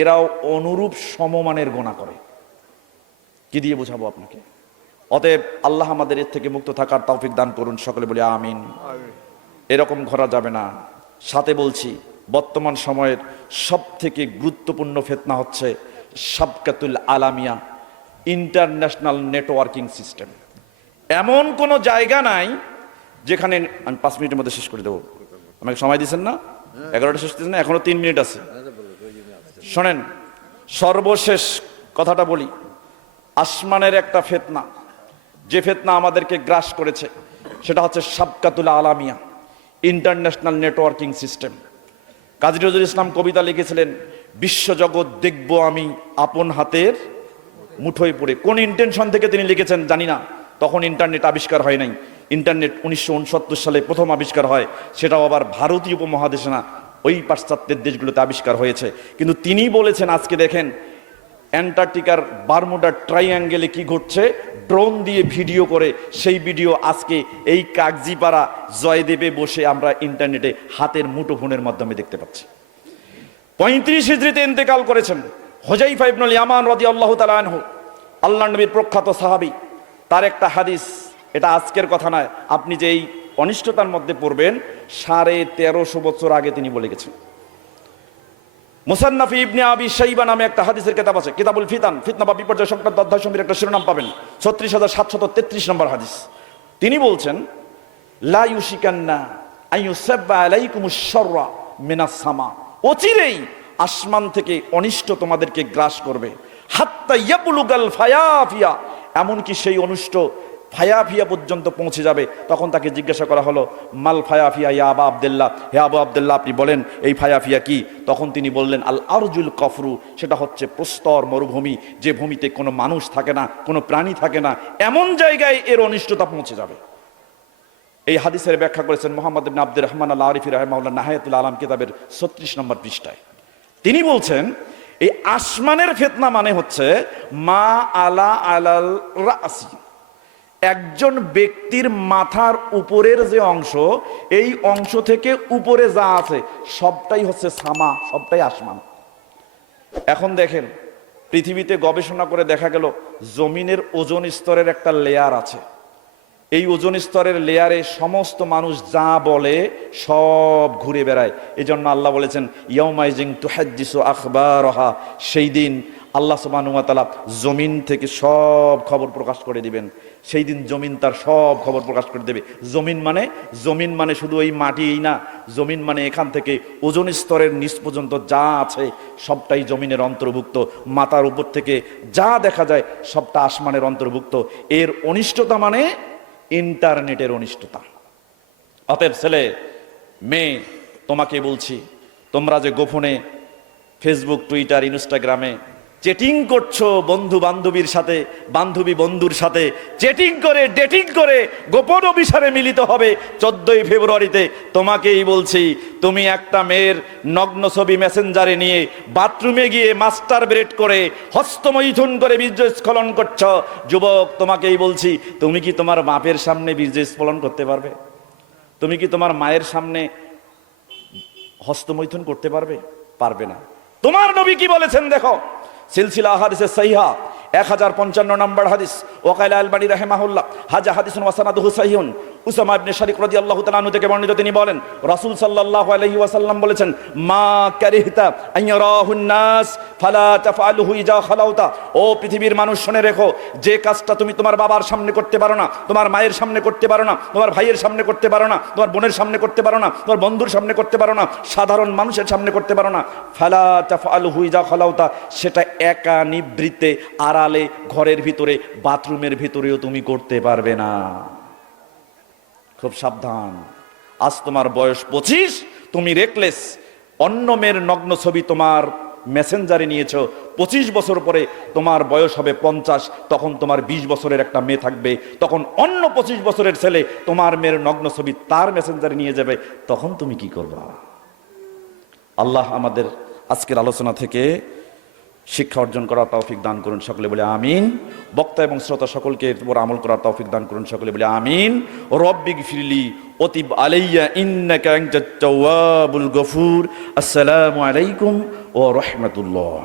এরাও অনুরূপ সমমানের গুনাহ করে। কি দিয়ে বোঝাবো আপনাকে? অতএব আল্লাহ আমাদের এর থেকে মুক্ত থাকার তৌফিক দান করুন, সকলে বলি আমিন। এরকম করা যাবে না। সাথে বলছি, বর্তমান সময়ের সব থেকে গুরুত্বপূর্ণ ফিতনা হচ্ছে সাবকাতুল আলামিয়া, ইন্টারন্যাশনাল নেটওয়ার্কিং সিস্টেম। এমন কোনো জায়গা নাই যেখানে, আমি 5 মিনিটের মধ্যে শেষ করে দেবো, আমাকে সময় দিচ্ছেন না? 11টা শেষ দিচ্ছেন না, এখনো 3 মিনিট আছে। শোনেন, সর্বশেষ কথাটা বলি। আসমানের একটা ফিতনা, যে ফিতনা আমাদেরকে গ্রাস করেছে, সেটা হচ্ছে সাবকাতুল Alamia, international networking system. Kazi Nazrul Islam কবিতা লিখেছিলেন, বিশ্বজগৎ দেখব আমি আপন হাতের মুঠোয় পড়ে। কোন ইন্টেনশন থেকে তিনি লিখেছেন জানি না, তখন ইন্টারনেট আবিষ্কার হয় নাই। ইন্টারনেট 1969 সালে প্রথম আবিষ্কার হয়, সেটাও আবার ভারতীয় উপমহাদেশে না, ওই পাশ্চাত্যের দেশগুলোতে আবিষ্কার হয়েছে। কিন্তু তিনি বলেছেন, আজকে দেখেন অ্যান্টার্কটিকার বারমুডা ট্রাইঅ্যাঙ্গেলে কি ঘটছে, ড্রোন দিয়ে ভিডিও করে সেই ভিডিও আজকে এই কাগজিপাড়া জয়দেবে বসে আমরা ইন্টারনেটে হাতের মুঠোফোনের মাধ্যমে দেখতে পাচ্ছি। 35 হিজরিতে ইন্তেকাল করেছেন হুযায়ফা ইবনুল ইয়ামান রাদিয়াল্লাহু তাআলা আনহু, আল্লাহর নবীর প্রখ্যাত সাহাবী। তার একটা হাদিস, এটা আজকের কথা নয়, আপনি যে এই অনিষ্টতার মধ্যে পড়বেন 1350 বছর আগে তিনি বলে গেছেন। মুসান্নাফ ইবনে আবি শাইবা নামে একটা হাদিসের কিতাব আছে, কিতাবুল ফিতান, ফিতনা বা বিপর্যয় সংক্রান্ত অধ্যায় সমূহের একটা শিরোনাম পাবেন, 36733 নম্বর হাদিস। তিনি বলছেন, লা ইউশিকান্না আইয়ুসাব্বা আলাইকুমুশ শাররা মিনাস সামা, অচিরেই আসমান থেকে অনিষ্ট তোমাদেরকে গ্রাস করবে। হাত্তা ইয়াবলুগাল ফায়াফিয়া, এমনকি সেই অনিষ্ট ফায়াফিয়া পর্যন্ত পৌঁছে যাবে। তখন তাকে জিজ্ঞাসা করা হলো, মাল ফায়াফিয়া ইয়া আবা আব্দুল্লাহ, হে আবু আব্দুল্লাহ আপনি বলেন এই ফায়াফিয়া কি? তখন তিনি বললেন, আল আরজুল কফরু, সেটা হচ্ছে প্রস্তর মরুভূমি, যে ভূমিতে কোনো মানুষ থাকে না, কোনো প্রাণী থাকে না, এমন জায়গায় এর অনিষ্টতা পৌঁছে যাবে। এই হাদিসের ব্যাখ্যা করেছেন মোহাম্মদ ইবনে আব্দুর রহমান আল আরিফি রাহিমাহুল্লাহ নাহায়াতুল আলাম কিতাবের 36 নম্বর পৃষ্ঠায়। তিনি বলছেন, এই আসমানের ফিতনা মানে হচ্ছে মা আলা আলাল রাসি, একজন ব্যক্তির মাথার উপরের যে অংশ, এই অংশ থেকে উপরে যা আছে সবটাই হচ্ছে সামা, সবটাই আসমান। এখন দেখেন, পৃথিবীতে গবেষণা করে দেখা গেল জমিনের ওজোন স্তরের একটা লেয়ার আছে। এই ওজোন স্তরের লেয়ারে সমস্ত মানুষ যা বলে সব ঘুরে বেড়ায়। এই জন্য আল্লাহ বলেছেন, ইয়াউমাইজিং তুহাদ্দিসু আখবারহা, সেই দিন আল্লাহ সুবহানাহু ওয়া তাআলা জমিন থেকে সব খবর প্রকাশ করে দিবেন। সেই দিন জমিন তার সব খবর প্রকাশ করে দেবে। জমিন মানে শুধু ওই মাটিই না, জমিন মানে এখান থেকে ওজোন স্তরের নিচ পর্যন্ত যা আছে সবটাই জমিনের অন্তর্ভুক্ত। মাথার উপর থেকে যা দেখা যায় সবটা আসমানের অন্তর্ভুক্ত। এর অনিষ্টতা মানে ইন্টারনেটের অনিষ্টতা। অতএব ছেলে মেয়ে, তোমাকে বলছি, তোমরা যে গোপনে ফেসবুক, টুইটার, ইনস্টাগ্রামে চেটিং করছো, বন্ধু বান্ধবীর সাথে, বান্ধবী বন্ধুর সাথে চেটিং করে, ডেটিং করে গোপন অভিসারে মিলিত হবে 14ই ফেব্রুয়ারিতে, তোমাকেই বলছি, তুমি একটা মেয়ের নগ্ন ছবি মেসেঞ্জারে নিয়ে বাথরুমে গিয়ে মাস্টার ব্রেড করে হস্তমৈথুন করে বীর্যস্খলন করছ। যুবক, তোমাকেই বলছি, তুমি কি তোমার বাপের সামনে বীর্যস্খলন করতে পারবে? তুমি কি তোমার মায়ের সামনে হস্তমৈথুন করতে পারবে? পারবে না। তোমার নবী কি বলেছেন দেখো, সিলসিলা আহাদিসে সহিহা 1055 নম্বর হাদিস, ওয়াকাইলা আলবানী রাহিমাহুল্লাহ হাজা হাদিসুন ওয়া সানাদুহু সাহিহুন। উসামা ইবনে শারিক রাদিয়াল্লাহু তাআলা আনহু থেকে বর্ণিত, তিনি বলেন রাসূল সাল্লাল্লাহু আলাইহি ওয়াসাল্লাম বলেছেন, মা কারিহতা আন ইয়ারাহুন নাস ফালা তাফআলুহু ইজা খালাউতা। ও পৃথিবীর মানুষ, শুনে রেখো, যে কাজটা তুমি তোমার বাবার সামনে করতে পারো না, তোমার মায়ের সামনে করতে পারো না, তোমার ভাইয়ের সামনে করতে পারো না, তোমার বোনের সামনে করতে পারো না, তোমার বন্ধুর সামনে করতে পারো না, সাধারণ মানুষের সামনে করতে পারো না, ফালা তাফআলুহু ইজা খালাউতা, সেটা একা নিভৃতে আড়ালে ঘরের ভিতরে বাথরুমের ভিতরেও তুমি করতে পারবে না। খুব সাবধান। আজ তোমার বয়স 25, তুমি রেকলেস, অন্য মেয়ের নগ্ন ছবি তোমার মেসেঞ্জারে নিয়েছো। 25 বছর পরে তোমার বয়স হবে 50, তখন তোমার 20 বছরের একটা মেয়ে থাকবে, তখন অন্য 25 বছরের ছেলে তোমার মেয়ের নগ্ন ছবি তার মেসেঞ্জারে নিয়ে যাবে, তখন তুমি কি করবা? আল্লাহ আমাদের আজকের আলোচনা থেকে শিক্ষা অর্জন করার তৌফিক দান করুন, সকলে বলে আমিন। বক্তা এবং শ্রোতা সকলকে এর উপর আমল করার তৌফিক দান করুন, সকলে বলে আমিন। রব্বিগফিরলি ওয়াতিব আলাইয়া ইন্নাকা আনতাত তাওয়াবুল গফুর। আসসালামু আলাইকুম ওয়া রাহমাতুল্লাহ।